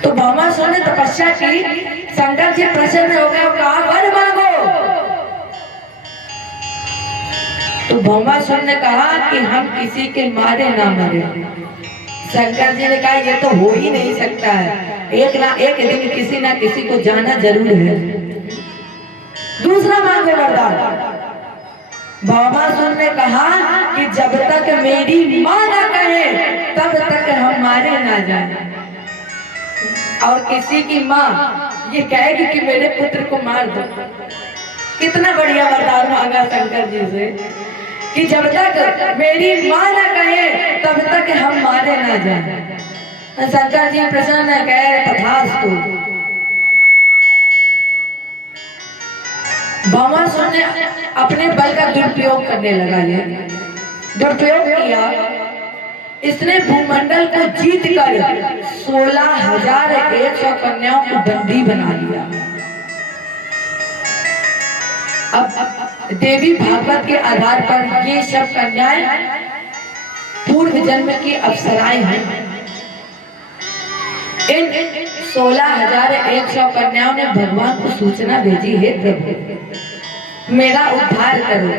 तो भौमासुर ने तपस्या की, शंकर जी प्रसन्न हो गए, कहा वर मांगो। तो भौमासुर ने कहा कि हम किसी के मारे ना मरे। शंकर जी ने कहा ये तो हो ही नहीं सकता है, एक ना एक दिन किसी ना किसी को जाना जरूर है। दूसरा मांगो वरदान। भौमासुर ने कहा कि जब तक मेरी माँ ना कहे तब तक हम मारे ना जाए। और किसी की माँ ये कहेगी कि मेरे पुत्र को मार दो। कितना बढ़िया वरदान मांगा शंकर जी से कि जब तक मेरी माँ ना कहे तब तक हम मारे ना जाए। शंकर जी प्रसन्न कहे तथास्तु। भौमासुर ने अपने बल का दुरुपयोग करने लगा। ये दुरुपयोग किया, इसने भूमंडल को जीतकर 16,100 कन्याओं को बंदी बना लिया। अब देवी भागवत के आधार पर ये सब कन्याएं पूर्व जन्म की अप्सराएं हैं। इन 16,100 कन्याओं ने भगवान को सूचना भेजी, हे प्रभु मेरा उद्धार करो,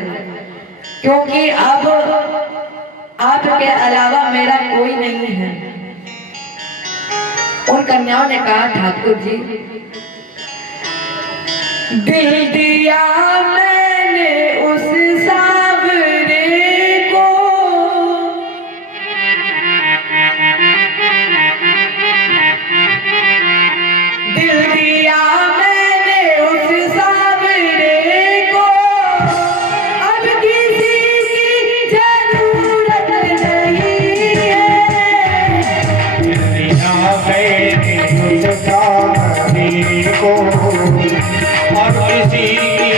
क्योंकि अब आपके अलावा मेरा कोई नहीं है। उन कन्याओं ने कहा ठाकुर जी, दिल दिया मैंने उस सावरे को, दिल दिया मैंने उस सावरे को, अब किसी की जरूरत नहीं है। दिल दिया मैंने उस सावरे को, अब किसी की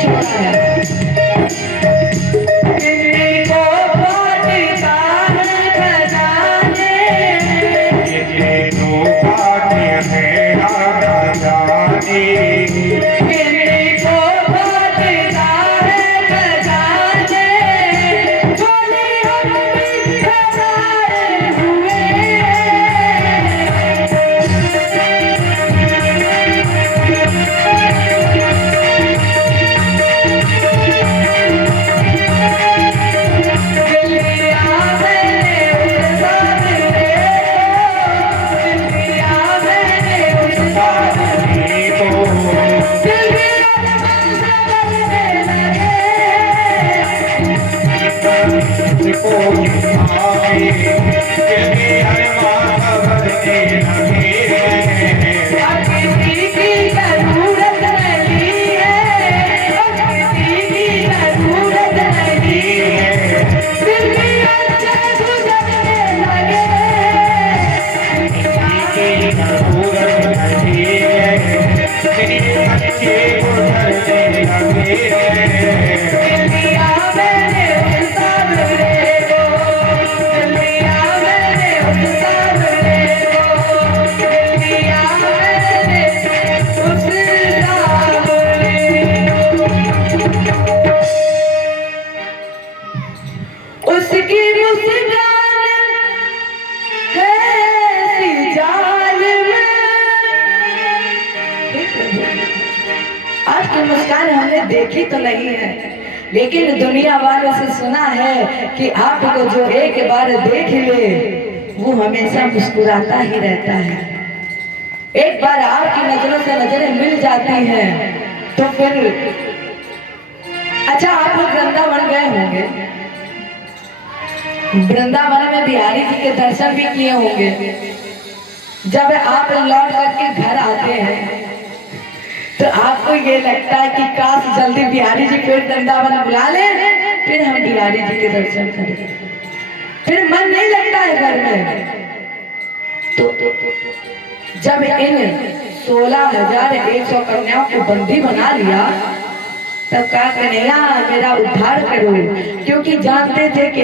छोड़ा है। दिल्ली को बांटता है खजाने, ये तो बात है राजानी। दिल्ली को बांटता है खजाने, झोली हम भी सजाए हुए। उसकी मुस्कान है सी जाल में। आपकी मुस्कान हमने देखी तो नहीं है, लेकिन दुनिया वालों से सुना है कि आपको जो एक बार देख ले वो हमेशा मुस्कुराता ही रहता है। एक बार आपकी नजरों से नजरें मिल जाती हैं तो फिर अच्छा, आप लोग वृंदावन गए होंगे। वृंदावन में बिहारी जी के दर्शन भी किए होंगे। जब आप लौट करके घर आते हैं तो आपको ये लगता है कि काश जल्दी बिहारी जी फिर वृंदावन बुला ले, फिर हम बिहारी जी के दर्शन करें। फिर मन नहीं लगता है घर में। तो जब इन 16,100 कन्याओं को बंदी बना लिया तब कहा कन्हैया मेरा उद्धार करो, क्योंकि जानते थे कि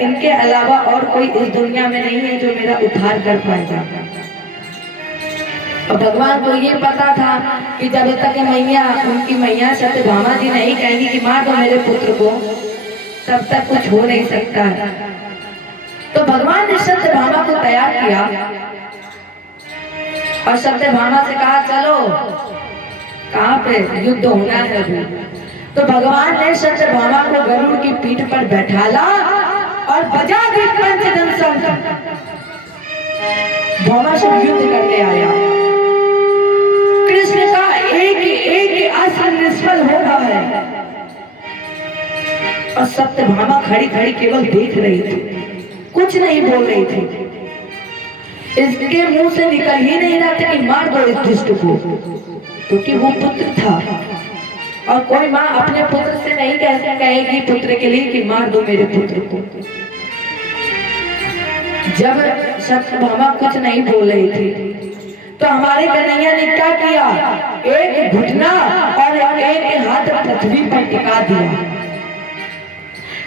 इनके अलावा और कोई इस दुनिया में नहीं है जो मेरा उद्धार कर पाएगा। और भगवान को ये पता था कि जब तक उनकी मैया सत्यभामा जी नहीं कहेंगी कि मार दो मेरे पुत्र को, तब तक कुछ हो नहीं सकता है। तो भगवान ने सत्यभामा को तैयार किया और सत्यभामा से कहा चलो, कहाँ पे युद्ध होना है अभी। तो भगवान ने सत्यभामा को गरुड़ की पीठ पर बैठाला और बजा दी पंचदंड शंख। भौमासुर युद्ध करने आया। कृष्ण का एक अस्त्र निष्फल हो रहा है और सत्यभामा खड़ी खड़ी केवल देख रही थी, कुछ नहीं बोल रही थी। इसके मुंह से निकल ही नहीं रहा था कि मार दो इस दुष्ट को, क्योंकि वो पुत्र था और कोई माँ अपने पुत्र से नहीं कहेगी पुत्र के लिए कि मार दो मेरे पुत्र को। जब सत्यभामा कुछ नहीं बोल रही थी तो हमारे कन्हैया ने क्या किया, एक घुटना और एक हाथ पृथ्वी पर टिका दिया।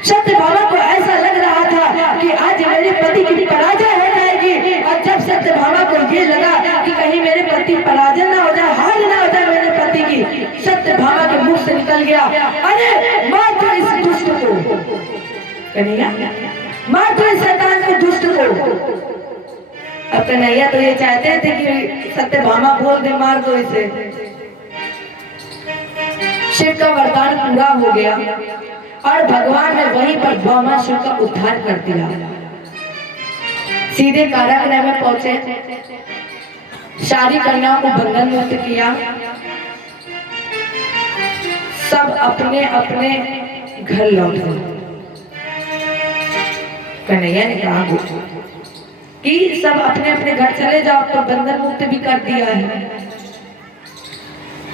सत्यभामा को ऐसा लग रहा था कि आज मेरे पति की पराजय हो जाएगी। और जब सत्यभामा को ये लगा कि कहीं मेरे पति पराजय ना हो जाए, हार ना हो जाए मेरे पति की, सत्यभामा के मुंह से निकल गया, अरे मार दो इस दुष्ट को। कन्हैया मार दो इस शैतान को, दुष्ट को। अब कन्हैया तो ये चाहते थे कि सत्यभामा बोल दे मार दो इसे। शिव का वरदान पूरा हो गया और भगवान ने वहीं पर भौमासुर का उद्धार कर दिया। सीधे कारागृह में पहुंचे, सारी कन्याओं को बंधन मुक्त किया, सब अपने अपने घर लौट गए। कन्हैया ने कहा कि सब अपने अपने घर चले जाओ, तो बंधन मुक्त भी कर दिया है।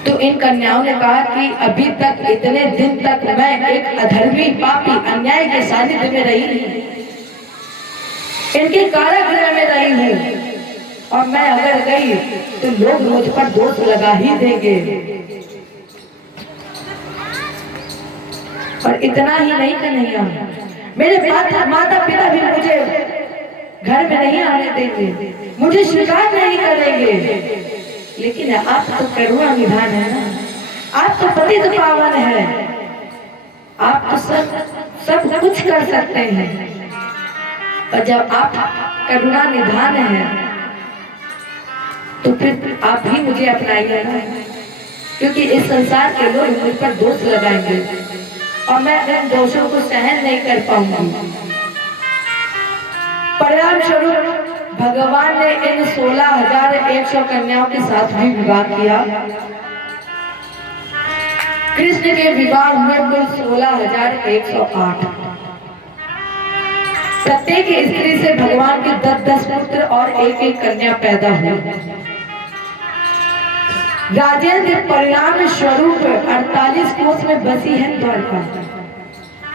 तो इन कन्याओं ने कहा कि अभी तक इतने दिन तक मैं एक अधर्मी पापी अन्याय के सानिध्य में रही हूं, इनके कारागृह में रही हूं, और मैं अगर गई तो लोग मुझ पर दोष लगा ही देंगे। और इतना ही नहीं कन्हैया, मेरे माता पिता भी मुझे घर में नहीं आने देंगे, मुझे स्वीकार नहीं करेंगे, लेकिन आप तो करुणा निधान है ना, आप तो पतित पावन है, आप तो सब कुछ कर सकते हैं। और जब आप करुणा निधान है तो फिर आप ही मुझे अपनाइए ना, क्योंकि इस संसार के लोग मुझ पर दोष लगाएंगे और मैं इन दोषों को सहन नहीं कर पाऊंगी। परिणाम स्वरूप भगवान ने इन 16,100 कन्याओं के साथ भी विवाह किया। कृष्ण के विवाह हुए कुल 16,108। प्रत्येक स्त्री से भगवान के 10-10 पुत्र और 1-1 कन्या पैदा हुई। राजेंद्र परिणाम स्वरूप 48 कोस में बसी है द्वारका,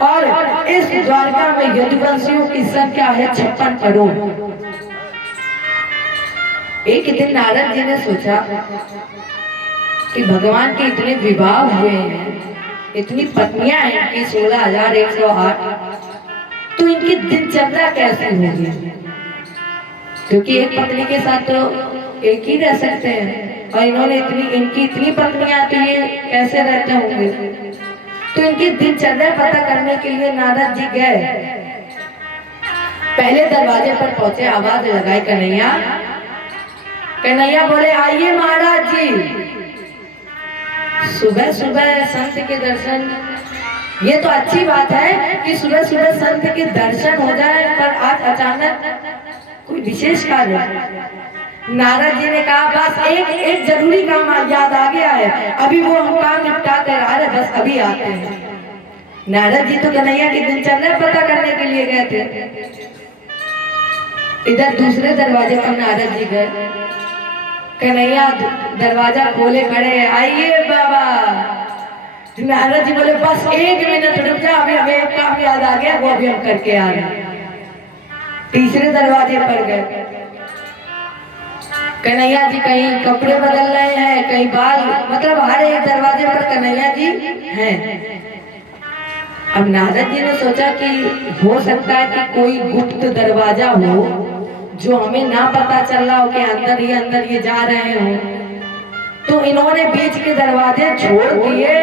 और इस द्वारका में यदुवंशियों की संख्या है 56 करोड़। एक दिन नारद जी ने सोचा कि भगवान के इतने विवाह हुए हैं, इतनी पत्नियां हैं इनकी 16,108, तो इनकी दिनचर्या कैसे होगी, क्योंकि एक पत्नी के साथ तो एक ही रह सकते हैं, और इन्होंने इनकी इतनी पत्नियां, तो ये कैसे रहते होंगे। तो इनकी दिनचर्या पता करने के लिए नारद जी गए। पहले दरवाजे पर पहुंचे, आवाज लगाई कन्हैया। कन्हैया बोले आइए महाराज जी। सुबह सुबह संत के दर्शन, ये तो अच्छी बात है कि सुबह सुबह संत के दर्शन हो जाए, पर आज अचानक कोई विशेष कार्य। नारद जी ने कहा बस एक जरूरी काम याद आ गया है, अभी वो हम काम निपटा कर आ रहे, बस अभी आते हैं। नारद जी तो कन्हैया की दिनचर्या पता करने के लिए गए थे। इधर दूसरे दरवाजे पर नारद जी गए। कन्हैया दरवाजा खोले खड़े, आइए बाबा। नारद जी बोले बस 1 मिनट रुक जा, अभी हमें एक काम याद आ गया, वो अभी हम करके आ रहे हैं। तीसरे दरवाजे पर गए। कन्हैया जी कहीं कपड़े बदल रहे हैं, कहीं बाल, मतलब हर एक दरवाजे पर कन्हैया जी हैं। अब नारद जी ने सोचा कि हो सकता है कि कोई गुप्त दरवाजा हो जो हमें ना पता चल रहा हो कि अंदर ये जा रहे हो। तो इन्होंने बीच के दरवाजे छोड़ दिए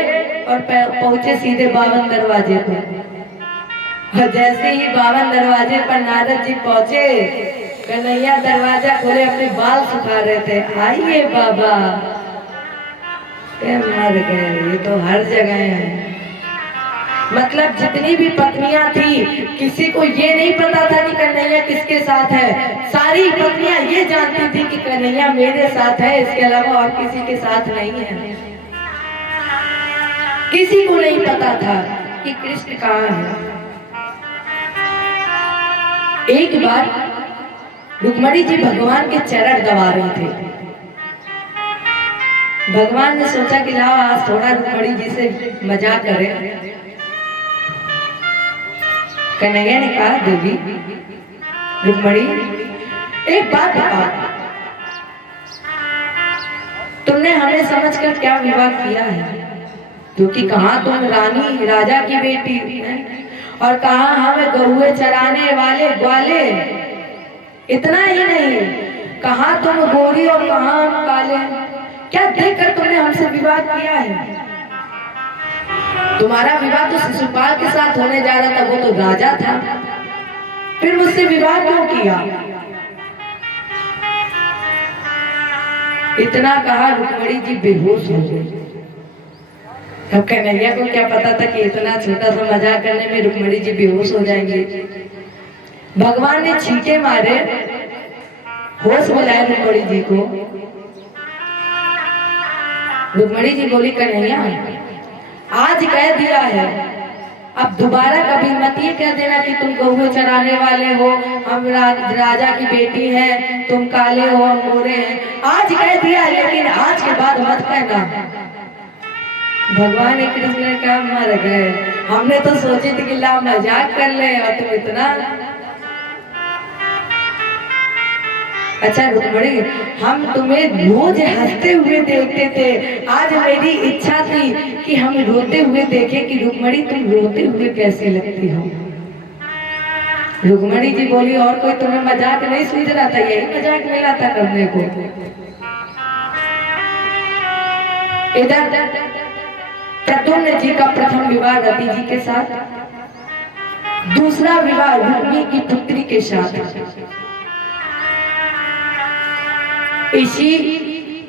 और पहुंचे सीधे 52 दरवाजे पर। और जैसे ही 52 दरवाजे पर नारद जी पहुंचे, कन्हैया दरवाजा खोले, अपने बाल सुखा रहे थे। आइए बाबा। मर गए, ये तो हर जगह है। मतलब जितनी भी पत्नियां थी, किसी को ये नहीं पता था कि कन्हैया किसके साथ है। सारी पत्नियां ये जानती थी कि कन्हैया मेरे साथ है, इसके अलावा और किसी के साथ नहीं है। किसी को नहीं पता था कि कृष्ण कहाँ है। एक बार रुक्मणी जी भगवान के चरण दबा रहे थे। भगवान ने सोचा कि लाओ आज थोड़ा रुक्मणी जी से मजाक करें। कन्हैया ने कहा देवी रुक्मणी, एक बात बताओ, तुमने हमें समझकर क्या विवाह किया है? क्योंकि कहाँ तुम रानी राजा की बेटी है और कहाँ हमें गहुए चराने वाले ग्वाले। इतना ही नहीं, कहाँ तुम गोरी और कहाँ हम काले। क्या देखकर तुमने हमसे विवाह किया है? तुम्हारा विवाह तो शिशुपाल के साथ होने जा रहा था, वो तो राजा था, फिर मुझसे विवाह क्यों किया? इतना कहा रुक्मणी जी बेहोश हो गई। अब कन्हैया को क्या पता था कि इतना छोटा सा मजाक करने में रुक्मणी जी बेहोश हो जाएंगे। भगवान ने छींटे मारे, होश बुलाया रुक्मणी जी को। रुक्मणी जी बोली कन्हैया आज कह दिया है, अब दोबारा कभी मत ये कह देना कि तुम गहुए चराने वाले हो, हम राजा की बेटी हैं, तुम काले हो हम गोरे हैं। आज कह दिया, लेकिन आज के बाद मत कहना। भगवान ने कृष्ण ने कहा मर गए, हमने तो सोची थी कि ला मजाक कर ले और तुम इतना। अच्छा रुक्मणी, हम तुम्हें रोज हंसते हुए देखते थे, आज मेरी इच्छा थी कि हम रोते हुए देखें कि रुक्मणी तुम रोते हुए कैसे लगती हो। रुक्मणी जी बोली, और कोई तुम्हें मजाक नहीं सूझ रहा था, यही मजाक मिला था करने को। इधर प्रद्युम्न जी का प्रथम विवाह रति जी के साथ, दूसरा विवाह रुक्मी की पुत्री के साथ। इसी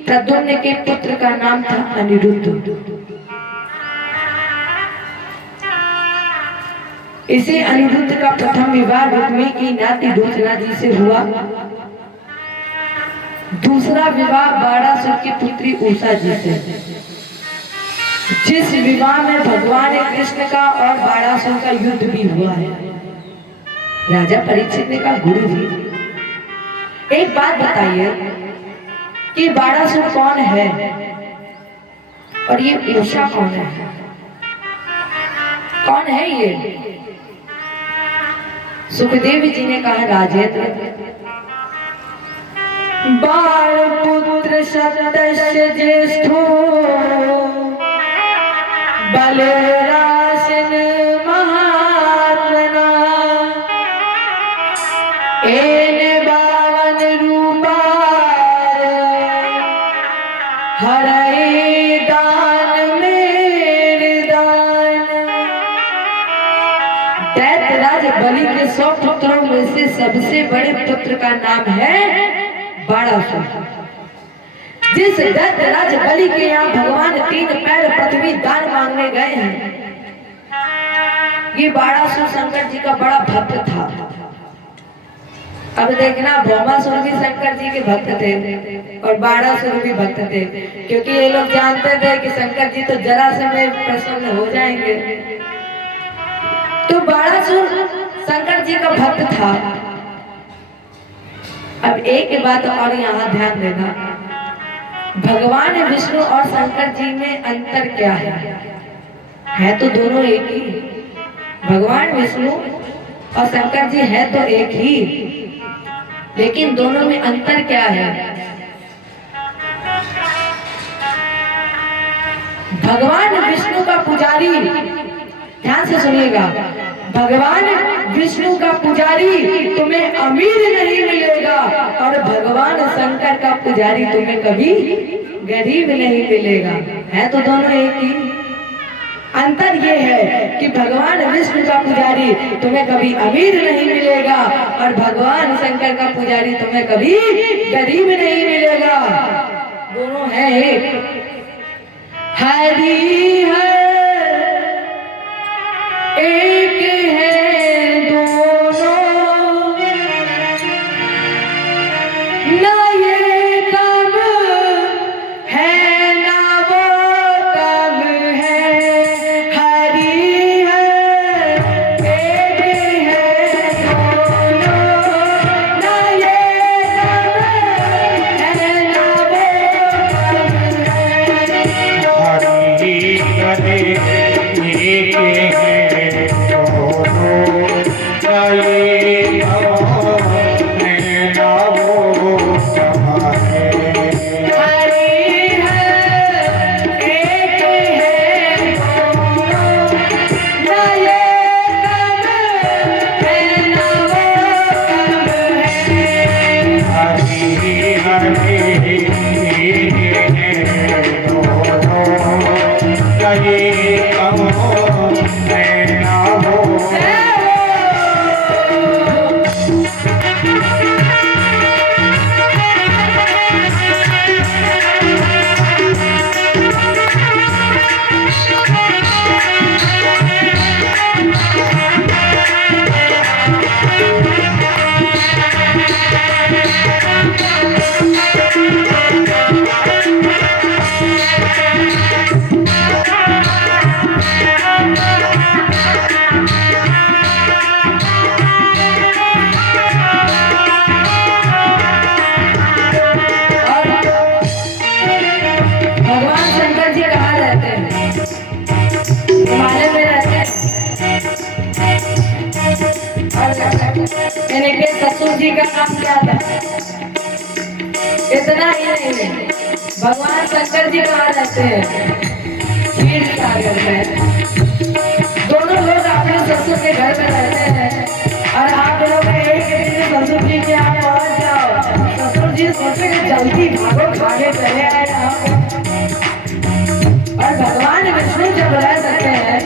प्रद्युम्न के पुत्र का नाम था अनिरुद्ध। इसी अनिरुद्ध का प्रथम विवाह रुक्मी की नाती रोचना जी से हुआ। दूसरा विवाह बाणासुर की पुत्री उषा जी से, जिस विवाह में भगवान कृष्ण का और बाणासुर का युद्ध भी हुआ है। राजा परीक्षित ने कहा, गुरु जी एक बात बताइए कि बाणासुर कौन है और ये उषा कौन है? कौन है ये? सुखदेव जी ने कहा, राजेंद्र, बाण पुत्र सप्तस्य ज्येष्ठो बलरासन महात्मना एन बावन रूपार हरए दान मेरे दान। दैत्यराज बलि के 100 पुत्रों में से सबसे बड़े पुत्र का नाम है बाणासुर। जिस दैत्यराज बलि के यहाँ भगवान 3 पैर पृथ्वी दान मांगने गए हैं, ये बाणासुर शंकर जी का बड़ा भक्त था। अब देखना, भौमासुर भी शंकर जी के भक्त थे और बाणासुर भी भक्त थे, क्योंकि ये लोग जानते थे कि शंकर जी तो जरा से में प्रसन्न हो जाएंगे। तो बाणासुर शंकर जी का भक्त था। अब एक बात और यहाँ ध्यान देना, भगवान विष्णु और शंकर जी में अंतर क्या है तो दोनों एक ही। भगवान विष्णु और शंकर जी है तो एक ही, लेकिन दोनों में अंतर क्या है? भगवान विष्णु का पुजारी, ध्यान से सुनिएगा, भगवान विष्णु का पुजारी तुम्हें अमीर नहीं मिलेगा और भगवान शंकर का पुजारी तुम्हें कभी गरीब नहीं मिलेगा। है तो दोनों एक ही। अंतर ये है कि भगवान विष्णु का पुजारी तुम्हें कभी अमीर नहीं मिलेगा और भगवान शंकर का पुजारी तुम्हें कभी गरीब नहीं मिलेगा। दोनों है एक। हरि है एक है दोनों, ना ये कम है ना वो कम है। हरि है एक है दोनों, ना ये कम है ना वो कम है। इनके ससुर जी का नाम क्या था? इतना ही नहीं, भगवान शंकर जी कहाँ रहते हैं? क्षीर सागर में। दोनों लोग अपने ससुर के घर में रहते हैं और आप लोग यही कहते हैं ससुर जी के आप पहुंच जाओ। ससुर जी सोचेंगे जल्दी भागो, भागे चले आए आप। और भगवान विष्णु जब रह सकते हैं,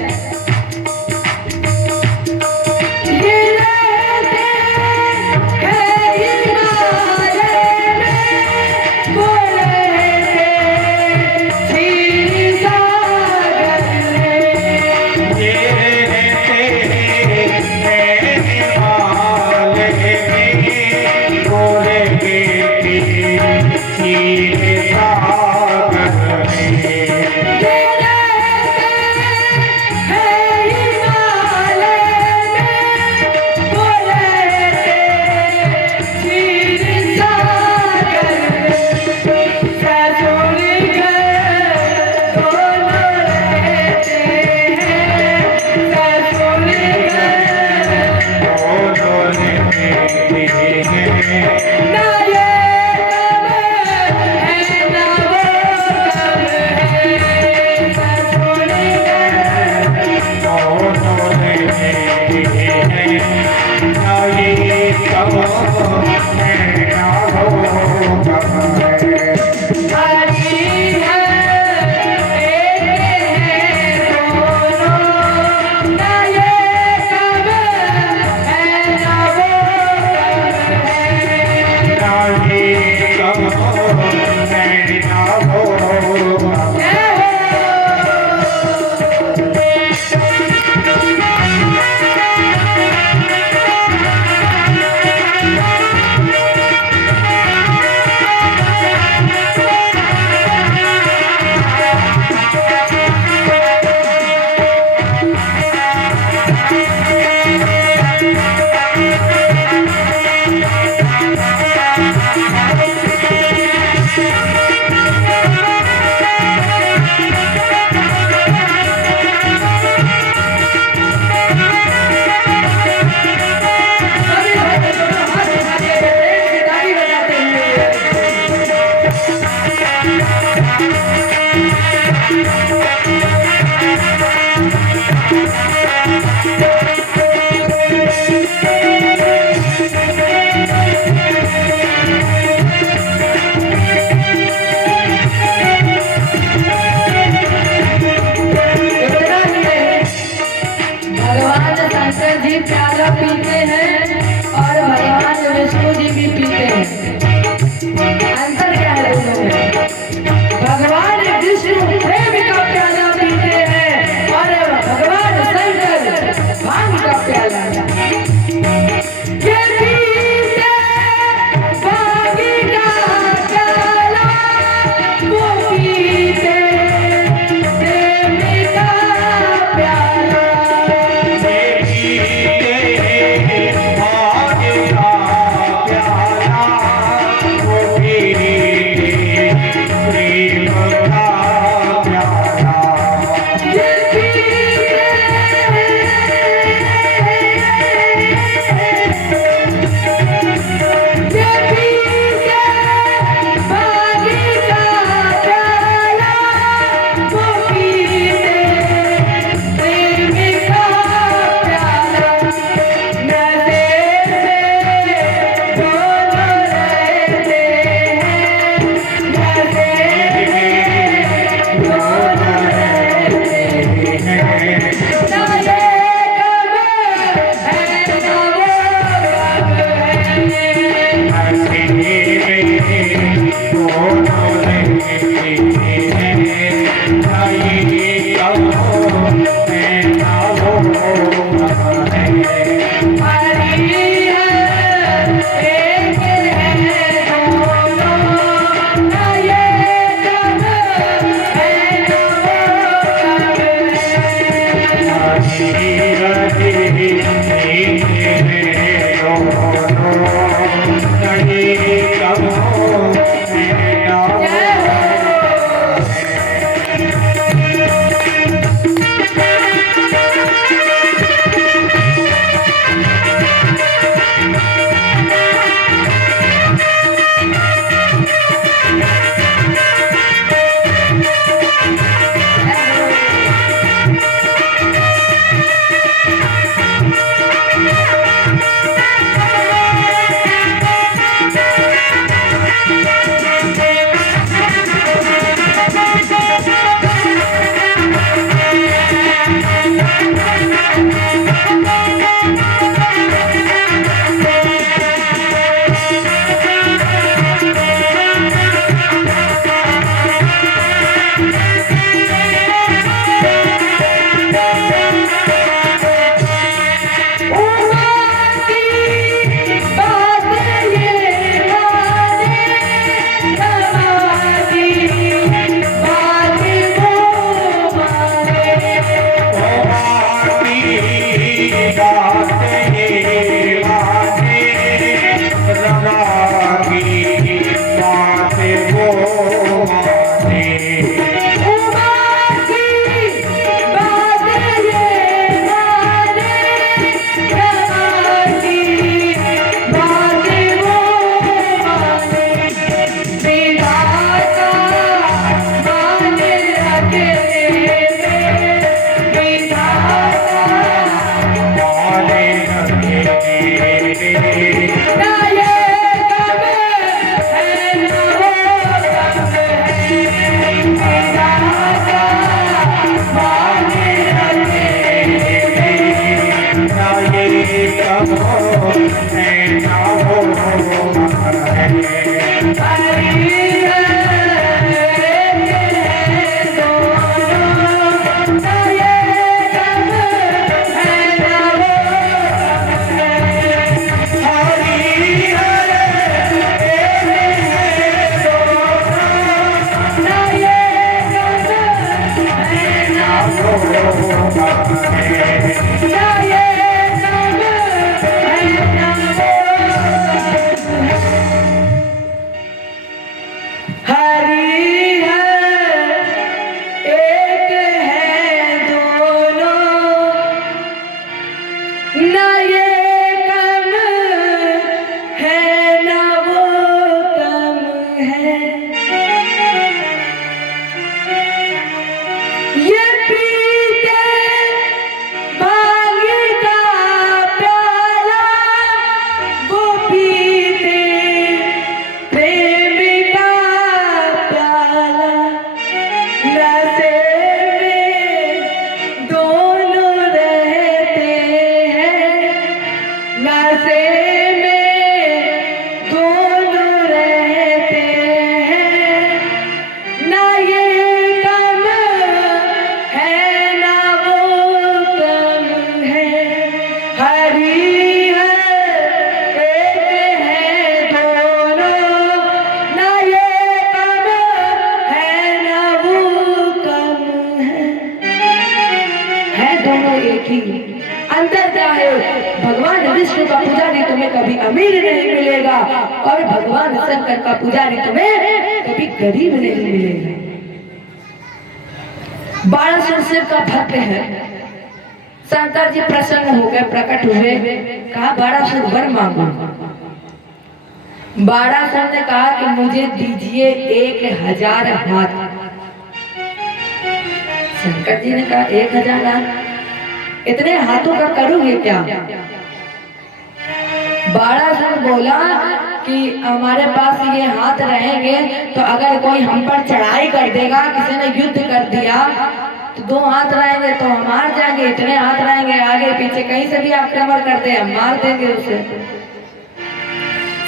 अंतर क्या है? भगवान विष्णु का पुजारी तुम्हें कभी अमीर नहीं मिलेगा और भगवान शंकर का पुजारी तुम्हें कभी गरीब नहीं मिलेगा। बाणासुर शिव का भक्त है। शंकर जी प्रसन्न हो गए, प्रकट हुए, कहा बाणासुर वर मांगो। बाणासुर ने कहा कि मुझे दीजिए 1000 हाथ। शंकर जी ने कहा 1000 हाथ, इतने हाथों का करोगे क्या? बाणासुर बोला कि हमारे पास ये हाथ रहेंगे तो अगर कोई हम पर चढ़ाई कर देगा, किसी ने युद्ध कर दिया तो 2 हाथ रहेंगे तो हम हार जाएंगे, इतने हाथ रहेंगे आगे पीछे कहीं से भी आक्रमण करते हम मार देंगे उसे।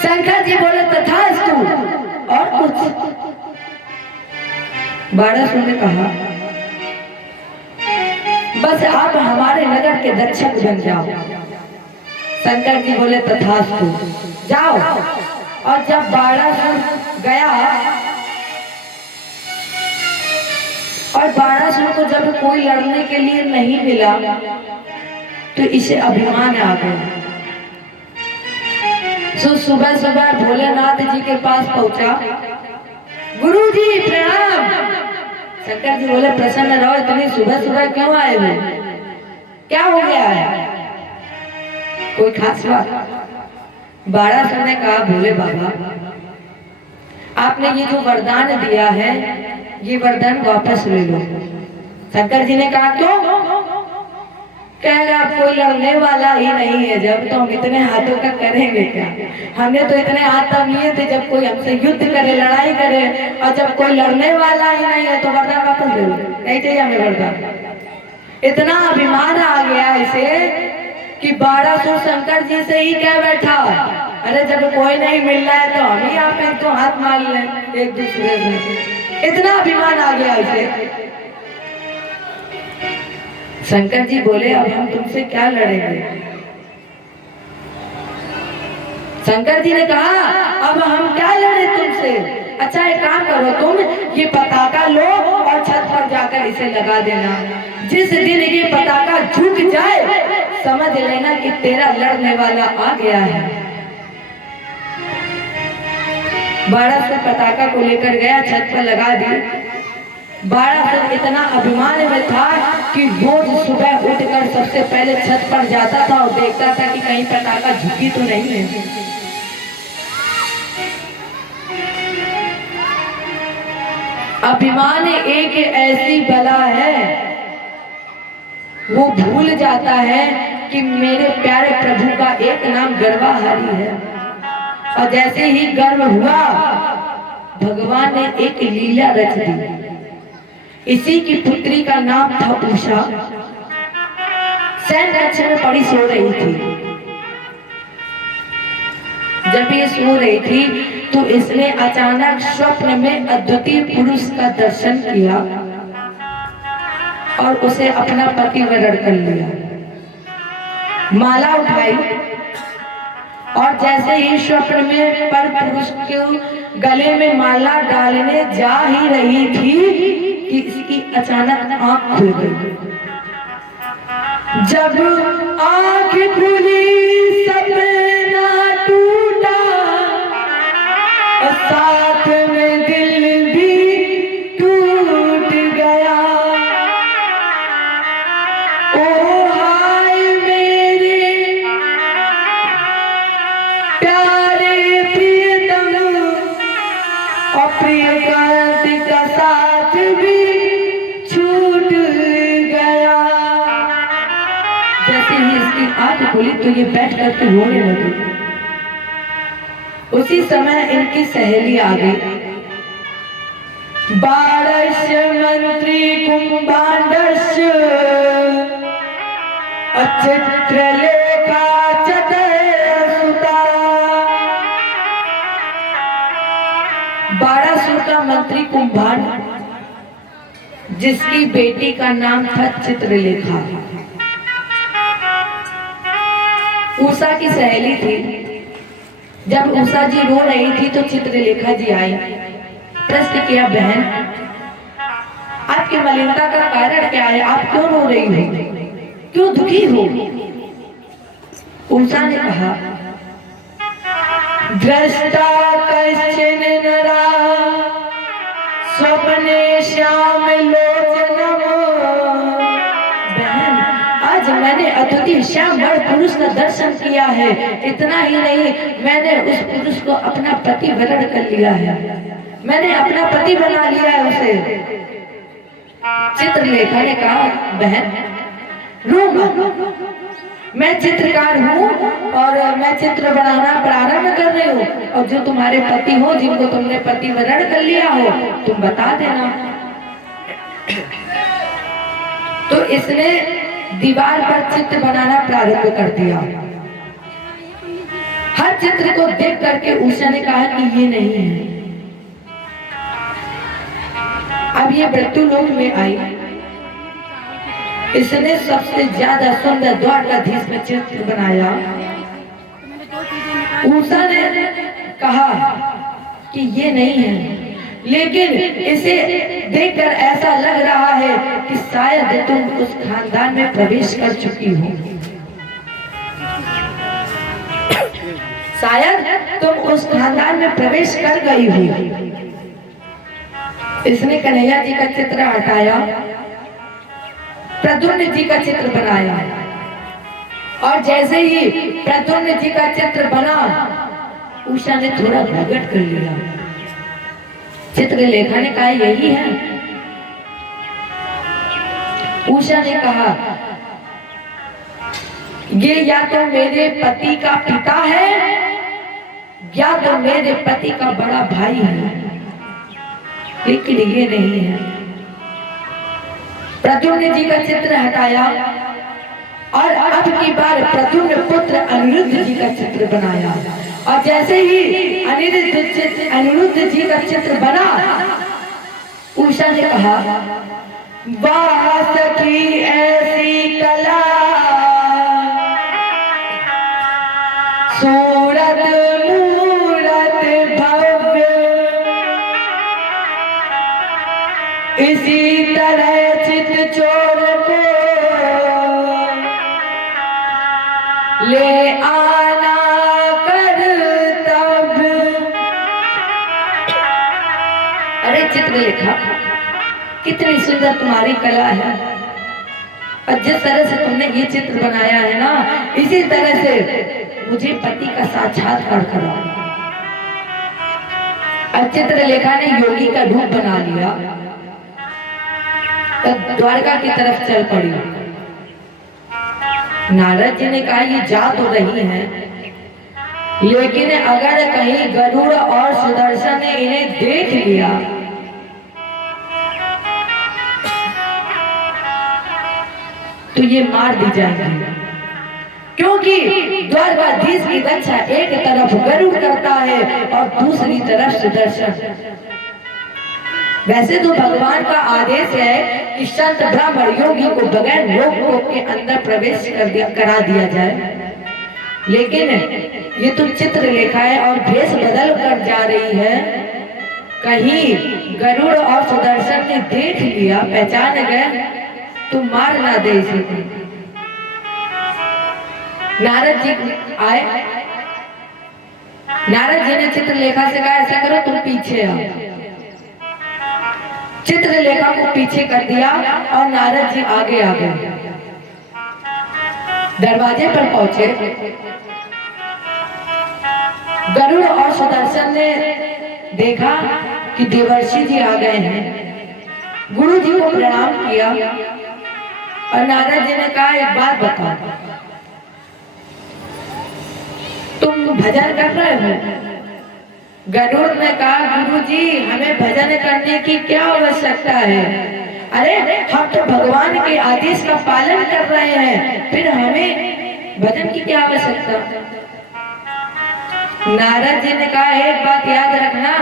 शंकर जी बोले तथास्तु, और कुछ? बाणासुर ने कहा बस आप हमारे नगर के रक्षक बन जाओ। शंकर जी बोले तथास्तु, जाओ। और जब बाणासुर गया और बाणासुर को जब कोई लड़ने के लिए नहीं मिला तो इसे अभिमान आ गया। सो सुबह सुबह भोलेनाथ जी के पास पहुंचा। गुरु जी प्रणाम। शंकर जी बोले प्रसन्न रहो, इतनी सुबह सुबह क्यों आए हो? क्या हो गया है? कोई खास बात? बाणासुर ने कहा भोले बाबा आपने ये जो वरदान दिया है ये वरदान वापस ले लो। शंकर जी ने कहा क्यों? कह रहा कोई लड़ने वाला ही नहीं है, जब तो हम इतने हाथों का करेंगे क्या? हमने तो इतने हाथ तब लिए थे जब कोई हमसे युद्ध करे, लड़ाई करे, और जब कोई लड़ने वाला ही नहीं है तो वरदान वापस ले लो, नहीं चाहिए हमें वरदान। इतना अभिमान आ गया इसे कि बाणासुर शंकर जी से ही कह बैठा, अरे जब कोई नहीं मिल रहा है तो हम ही आप तो हाथ मार लें एक दूसरे से। इतना अभिमान आ गया इसे। शंकर जी बोले अब हम तुमसे क्या लड़ेंगे? शंकर जी ने कहा अब हम क्या लड़े तुमसे? अच्छा एक काम करो, तुम ये पताका लो और छत पर जाकर इसे लगा देना। जिस दिन ये पताका झुक जाए समझ लेना कि तेरा लड़ने वाला आ गया है। बाणासुर पताका को लेकर गया, छत पर लगा दी। बाणासुर इतना अभिमान में था कि रोज सुबह उठकर सबसे पहले छत पर जाता था और देखता था कि कहीं पताका झुकी तो नहीं है। अभिमान एक ऐसी बला है, वो भूल जाता है कि मेरे प्यारे प्रभु का एक नाम गर्वाहारी है। और जैसे ही गर्व हुआ भगवान ने एक लीला रच दी। इसी की पुत्री का नाम था उषा। शयन कक्ष में पड़ी सो रही थी। जब ये सो रही थी तो इसने अचानक स्वप्न में अद्वितीय पुरुष का दर्शन किया और उसे अपना पति वरण कर लिया। माला उठाई और जैसे ही स्वप्न में पर पुरुष के गले में माला डालने जा ही रही थी कि इसकी अचानक आंख खुल गई। जब आंख खुली सपना टूटा और साथ में दिल भी टूट गया। ओ हाय मेरे प्यारे प्रियतम और प्रियकांति का साथ भी छूट गया। जैसे ही इसकी आंख खुली तो ये बैठ करके रोने लगी। उसी समय इनकी सहेली आ गई। बारस्य मंत्री कुंभांडस्य चित्रलेखा चतुर्सुता। 1200 का मंत्री कुंभांड, जिसकी बेटी का नाम था चित्रलेखा, उषा की सहेली थी। जब उषा जी रो रही थी तो चित्रलेखा जी आई। प्रश्न किया, बहन आपकी मलिनता का कारण क्या है? आप क्यों रो रही हो, क्यों दुखी हो? उषा ने कहा, दृष्टा कश्चिन नरा स्वप्ने श्याम लोचनम। बहन, आज मैंने अद्वितीय श्याम वर्ण पुरुष का दर्शन किया है। इतना ही नहीं, मैंने उस पुरुष को अपना पति वरण कर लिया है। मैंने अपना पति बना लिया है उसे। चित्रलेखा ने कहा, बहन रो मत, मैं चित्रकार हूँ और मैं चित्र बनाना प्रारंभ कर रही हूँ, और जो तुम्हारे पति हो, जिनको तुमने पति वरण कर लिया हो, तुम बता देना। तो इसने दीवार पर चित्र बनाना प्रारंभ कर दिया। हर चित्र को देख करके उषा ने कहा कि ये नहीं है। अब ये मृत्यु लोक में आई। इसने सबसे ज्यादा सुंदर द्वारकाधीश में चित्र बनाया। उषा ने कहा कि ये नहीं है, लेकिन इसे देखकर ऐसा लग रहा है कि शायद तुम उस खानदान में प्रवेश कर चुकी हो, शायद तुम उस खानदान में प्रवेश कर गई हो। इसने कन्हैया जी का चित्र हटाया, प्रद्युम्न जी का चित्र बनाया, और जैसे ही प्रद्युम्न जी का चित्र बना, उषा ने थोड़ा प्रकट कर लिया। चित्रलेखा ने कहा, यही है। उषा ने कहा, ये या तो मेरे पति का पिता है या तो मेरे पति का बड़ा भाई है, लेकिन ये नहीं है। प्रद्युम्न जी का चित्र हटाया और अब की बार प्रद्युम्न पुत्र अनिरुद्ध जी का चित्र बनाया, और जैसे ही अनिरुद्ध जी का चित्र बना, उषा ने कहा, वाह सखी ऐसी कला, सूरत मूरत भव्य, इसी तरह चित चोर को ले आना कर तब। अरे चित्रलेखा, कितनी सुंदर तुम्हारी कला है, और जिस तरह से तुमने ये चित्र बनाया है ना, इसी तरह से मुझे पति का साक्षात्कार कराओ। और चित्रलेखा ने योगी का रूप बना लिया, तो द्वारका की तरफ चल पड़ी। नारद जी ने कहा, ये जा तो रही हैं, लेकिन अगर कहीं गरुड़ और सुदर्शन ने इन्हें देख लिया तो ये मार दी जाएगी, क्योंकि द्वारकाधीश की रक्षा एक तरफ गरुड़ करता है और दूसरी तरफ सुदर्शन। वैसे तो भगवान का आदेश है कि संत ब्राह्मण योगी को बगैर रोक टोक के अंदर प्रवेश करा दिया जाए, लेकिन ये तो चित्र लेखा है और भेष बदल कर जा रही है। कहीं गरुड़ और सुदर्शन ने देख लिया, पहचान गए तो मार ना दे इसे। नारद जी आए, नारद जी ने चित्रलेखा से कहा ऐसा करो तुम पीछे आओ। चित्रलेखा को पीछे कर दिया और नारद जी आगे आ गए। दरवाजे पर पहुंचे, गरुड़ और सुदर्शन ने देखा कि देवर्षि जी आ गए हैं। गुरु जी को प्रणाम किया और नारद जी ने कहा एक बात बताओ, तुम भजन कर रहे हो? गरुड़ ने कहा गुरु जी हमें भजन करने की क्या आवश्यकता है? अरे हम तो भगवान के आदेश का पालन कर रहे हैं, फिर हमें भजन की क्या आवश्यकता? नारद जी ने कहा एक बात याद रखना,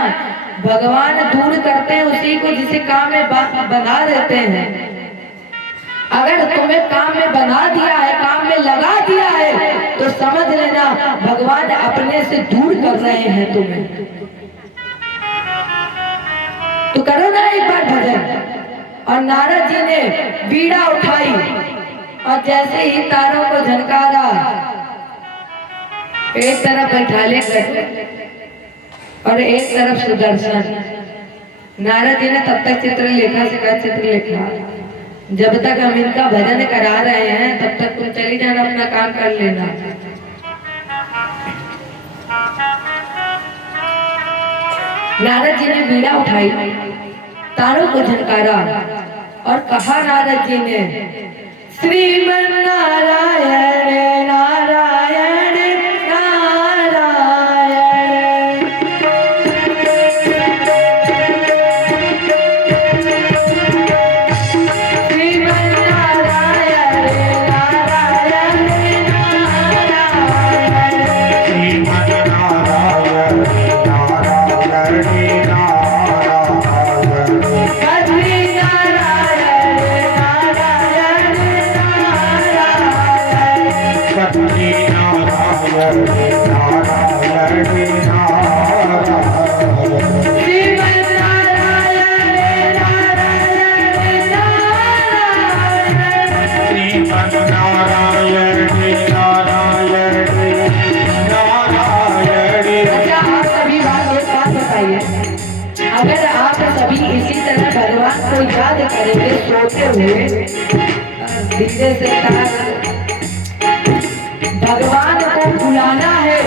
भगवान दूर करते हैं उसी को जिसे काम में बना देते हैं। अगर तुम्हें काम में बना दिया है, काम में लगा दिया है, तो समझ लेना भगवान अपने से दूर कर रहे हैं तुम्हें। तो करो ना एक बार भजन। और नारद जी ने बीड़ा उठाई और जैसे ही तारों को झनकारा, एक तरफ बैठाले और एक तरफ सुदर्शन। नारद जी ने तब तक चित्रलेखा से कहा चित्रलेखा जब तक हम इनका भजन करा रहे हैं तब तक तुम चली जाना, अपना काम कर लेना। नारद जी ने बीड़ा उठाई, तारों को झनकारा और कहा नारद जी ने श्रीमन नारायण नारायण नारायण। श्रीमन नारायण नारायण नारायण। श्रीमन नारायण नारायण अगर आप सभी इसी तरह भगवान को याद करेंगे सोते हुए, धीरे से भगवान को बुलाना है,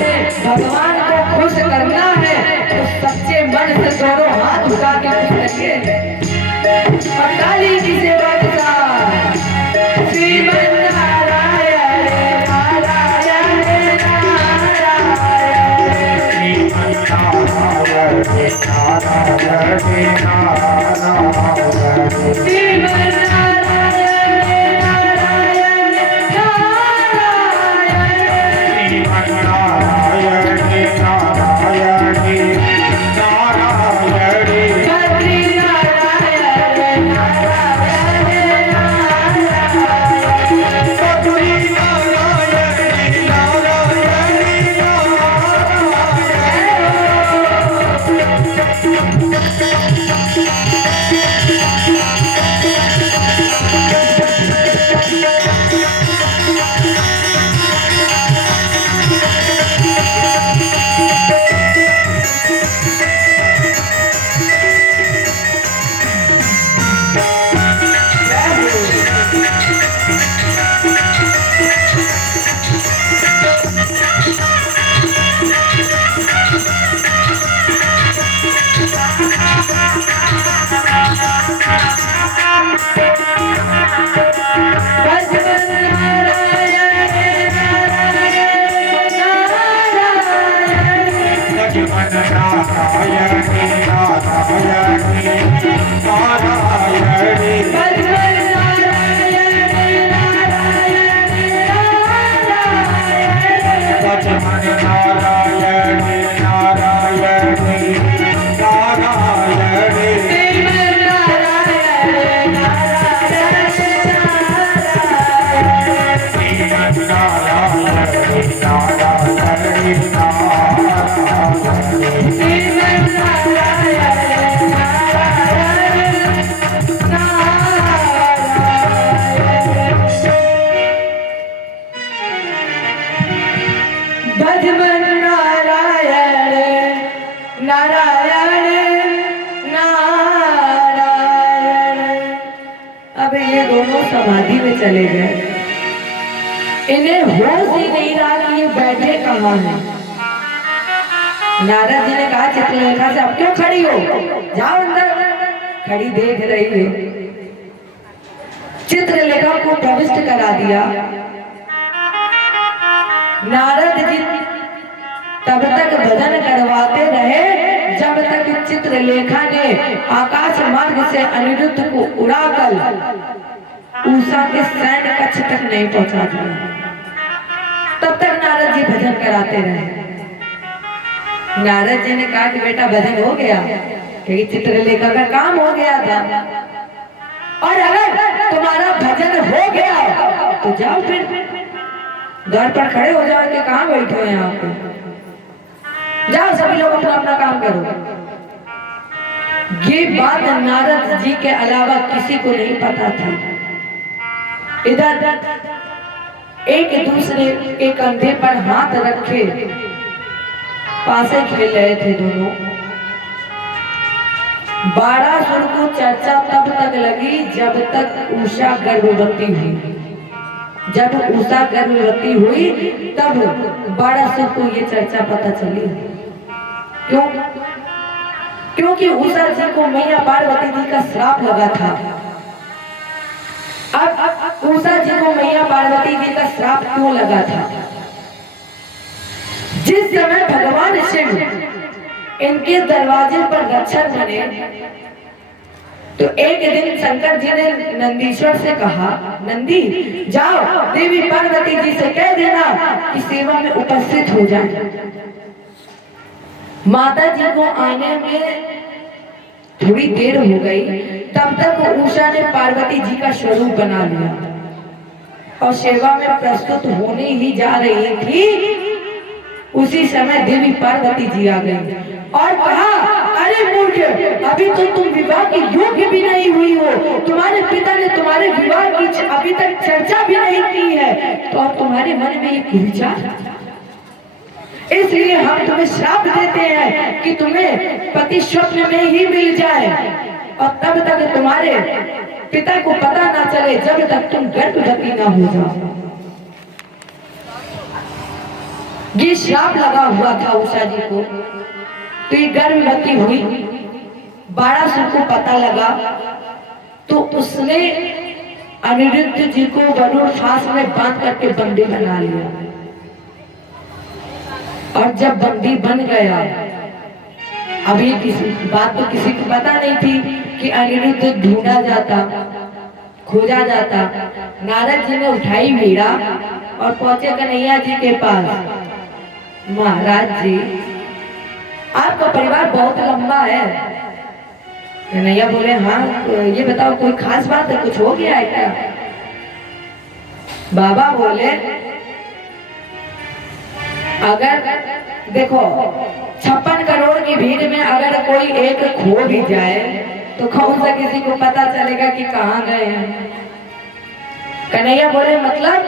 भगवान को खुश करना है, तो सच्चे मन से दोनों हाथ उठा के पूछेंगे और काली जी से बता श्रीमन नारायण नारायण नारायण। भजमन नारायण नारायण नारायण। अब ये दोनों समाधि में चले गए, इन्हें होश ही नहीं रहा कि ये बैठे कहाँ हैं। नारद जी ने कहा चित्रलेखा से अब क्यों खड़ी हो, जाओ अंदर। खड़ी देख रही है, चित्रलेखा को प्रविष्ट करा दिया। नारद जी तब तक भजन करवाते रहे जब तक चित्रलेखा ने आकाश मार्ग से अनिरुद्ध को उड़ाकर उषा के सैन्य कक्ष तक नहीं पहुंचा दिया। तब तक नारद जी भजन कराते रहे। नारद जी ने कहा कि बेटा भजन हो गया, क्योंकि चित्रलेखा का काम हो गया था, और अगर तुम्हारा भजन हो गया तो जाओ फिर द्वार पर खड़े हो जाओ कि कहाँ बैठे हो यहाँ पे, जाओ सभी लोग अपना अपना काम करो। ये बात नारद जी के अलावा किसी को नहीं पता था। इधर एक दूसरे के कंधे पर हाथ रखे पासे खेल रहे थे दोनों। 12 सुर को चर्चा तब तक लगी जब तक उषा गर्भवती हुई। जब उषा गर्भवती हुई तब 12 सुर को ये चर्चा पता चली। क्यों? क्योंकि उषा जी को मैया पार्वती जी का श्राप लगा था। अब उषा जी को मैया पार्वती जी का श्राप क्यों लगा था? जिस समय भगवान शिव इनके दरवाजे पर रक्षक बने तो एक दिन शंकर जी ने नंदीश्वर से कहा, नंदी जाओ देवी पार्वती जी से कह देना कि सेवा में उपस्थित हो जाए। माता जी को आने में थोड़ी देर हो गई, तब तक उषा ने पार्वती जी का स्वरूप बना लिया और सेवा में प्रस्तुत होने ही जा रही थी। उसी समय देवी पार्वती जी आ गई और कहा, अरे मूर्ख, अभी तो तुम विवाह के योग्य भी नहीं हुई हो, तुम्हारे पिता ने तुम्हारे विवाह की अभी तक चर्चा भी नहीं की है, तो अब तुम्हारे मन में एक विचार, इसलिए हम तुम्हें श्राप देते हैं कि तुम्हें पति स्वप्न में ही मिल जाए और तब तक तुम्हारे पिता को पता ना चले जब तक तुम गर्भवती ना हो जाओ। ये श्राप लगा हुआ था उषा जी को, तो ये गर्भवती हुई। 12 सुर को पता लगा तो उसने अनिरुद्ध जी को वरुण फांस में बांध करके बंदी बना लिया। और जब बंदी बन गया, अभी किसी बात तो किसी को पता नहीं थी कि अनिरुद्ध ढूंढा जाता, खोजा जाता। नारद जी ने उठाई वीणा और पहुंचे कन्हैया जी के पास। महाराज जी, आपका परिवार बहुत लंबा है। कन्हैया बोले, हाँ ये बताओ कोई खास बात है, कुछ हो गया है क्या? बाबा बोले, अगर देखो 56 करोड़ की भीड़ में अगर कोई एक खो भी जाए तो कौन सा किसी को पता चलेगा कि कहाँ गए हैं? कन्हैया बोले, मतलब?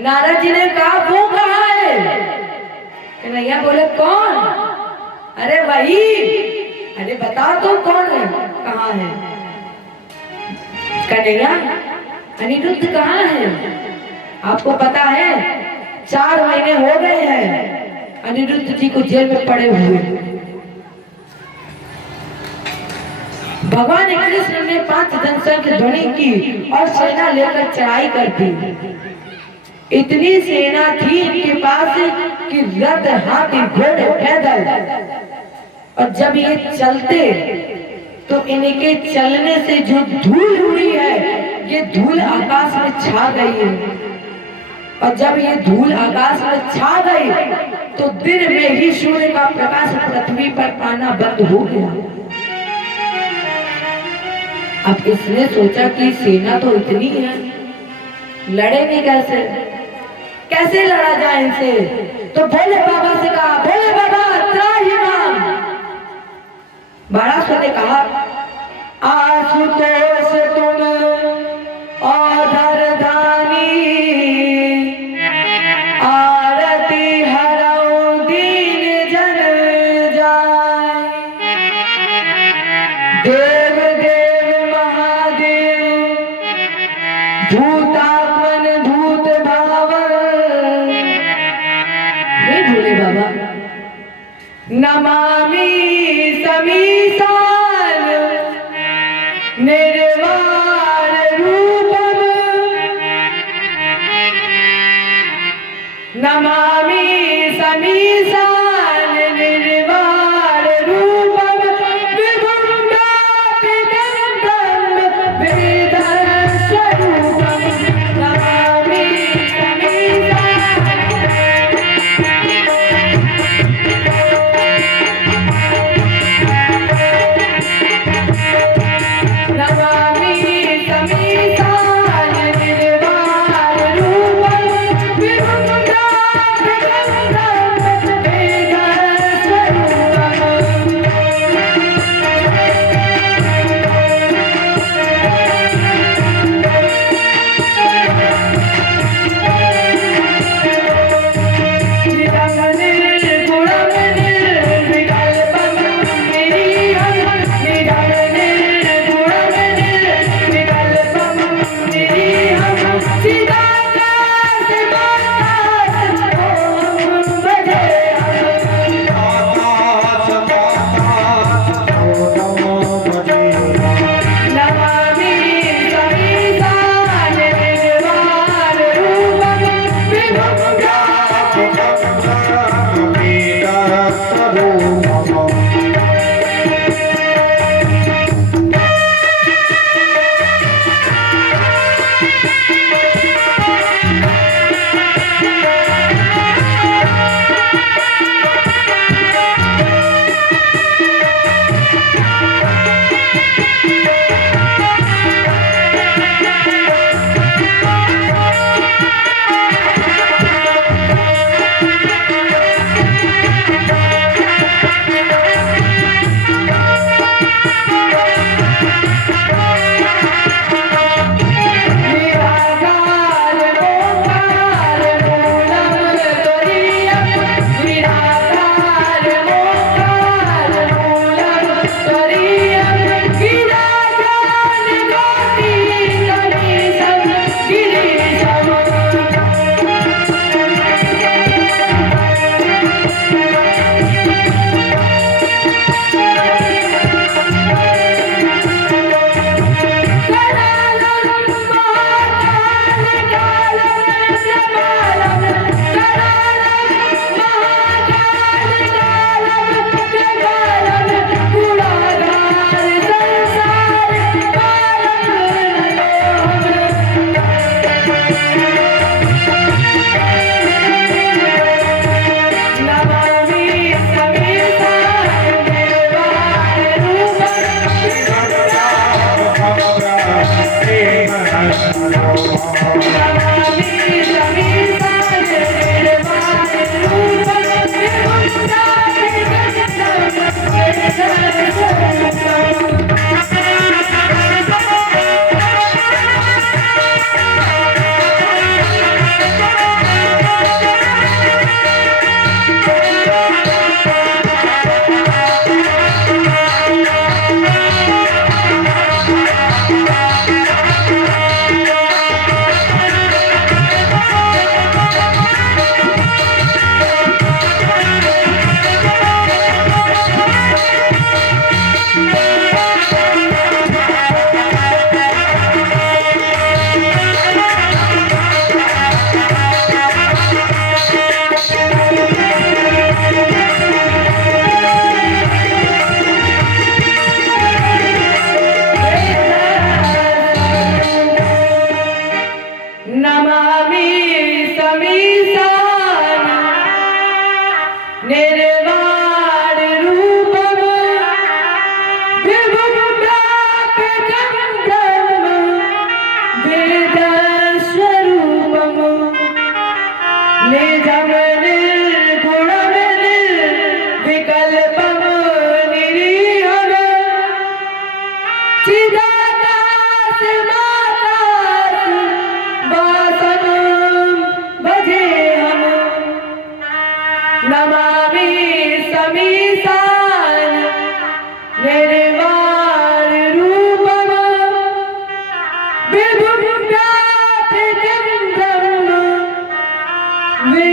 नारद जी ने कहा, वो कहाँ है? कन्हैया बोले, कौन? अरे वही, अरे बताओ तो कौन है, कहाँ है? कन्हैया, अनिरुद्ध कहाँ है? आपको पता है 4 महीने हो गए हैं अनिरुद्ध जी को जेल में पड़े हुए। भगवान कृष्ण ने 5 जनसंख्या ध्वनि की और सेना लेकर चढ़ाई कर दी। इतनी सेना थी इनके पास कि रथ, हाथी, घोड़े, पैदल, और जब ये चलते तो इनके चलने से जो धूल हुई है ये धूल आकाश में छा गई है, और जब ये धूल आकाश में छा गई तो दिन में ही सूर्य का प्रकाश पृथ्वी पर आना बंद हो गया। अब इसने सोचा कि सेना तो इतनी है, लड़ेंगे कैसे? कैसे लड़ा जाए इनसे। तो भोले बाबा से कहा, भोले बाबा त्राहिमाम। बारासुर ने कहा, आशुतोष तुम औधर दानी, आरती हरौ दीन जन जाय। देव देव महादेव भूतात्मन भूत भावन। हे भोले बाबा, नमामि समीसान निर्वाण रूपम, नमामि समीसान निर्वाण रूपम, विभुं व्यापिदं वेदं स्वरूपम, नमामि समीसान। नमामि समीसान निर्वाण रूपम, विभुं व्यापिदं वेदं निजं निर्गुणं निर्विकल्पं निरीहं चिदाकाशमाकाशवासं भजेऽहं नमामि समीशान निर्वाण रूपम विभुं व्यापृतिं ब्रह्म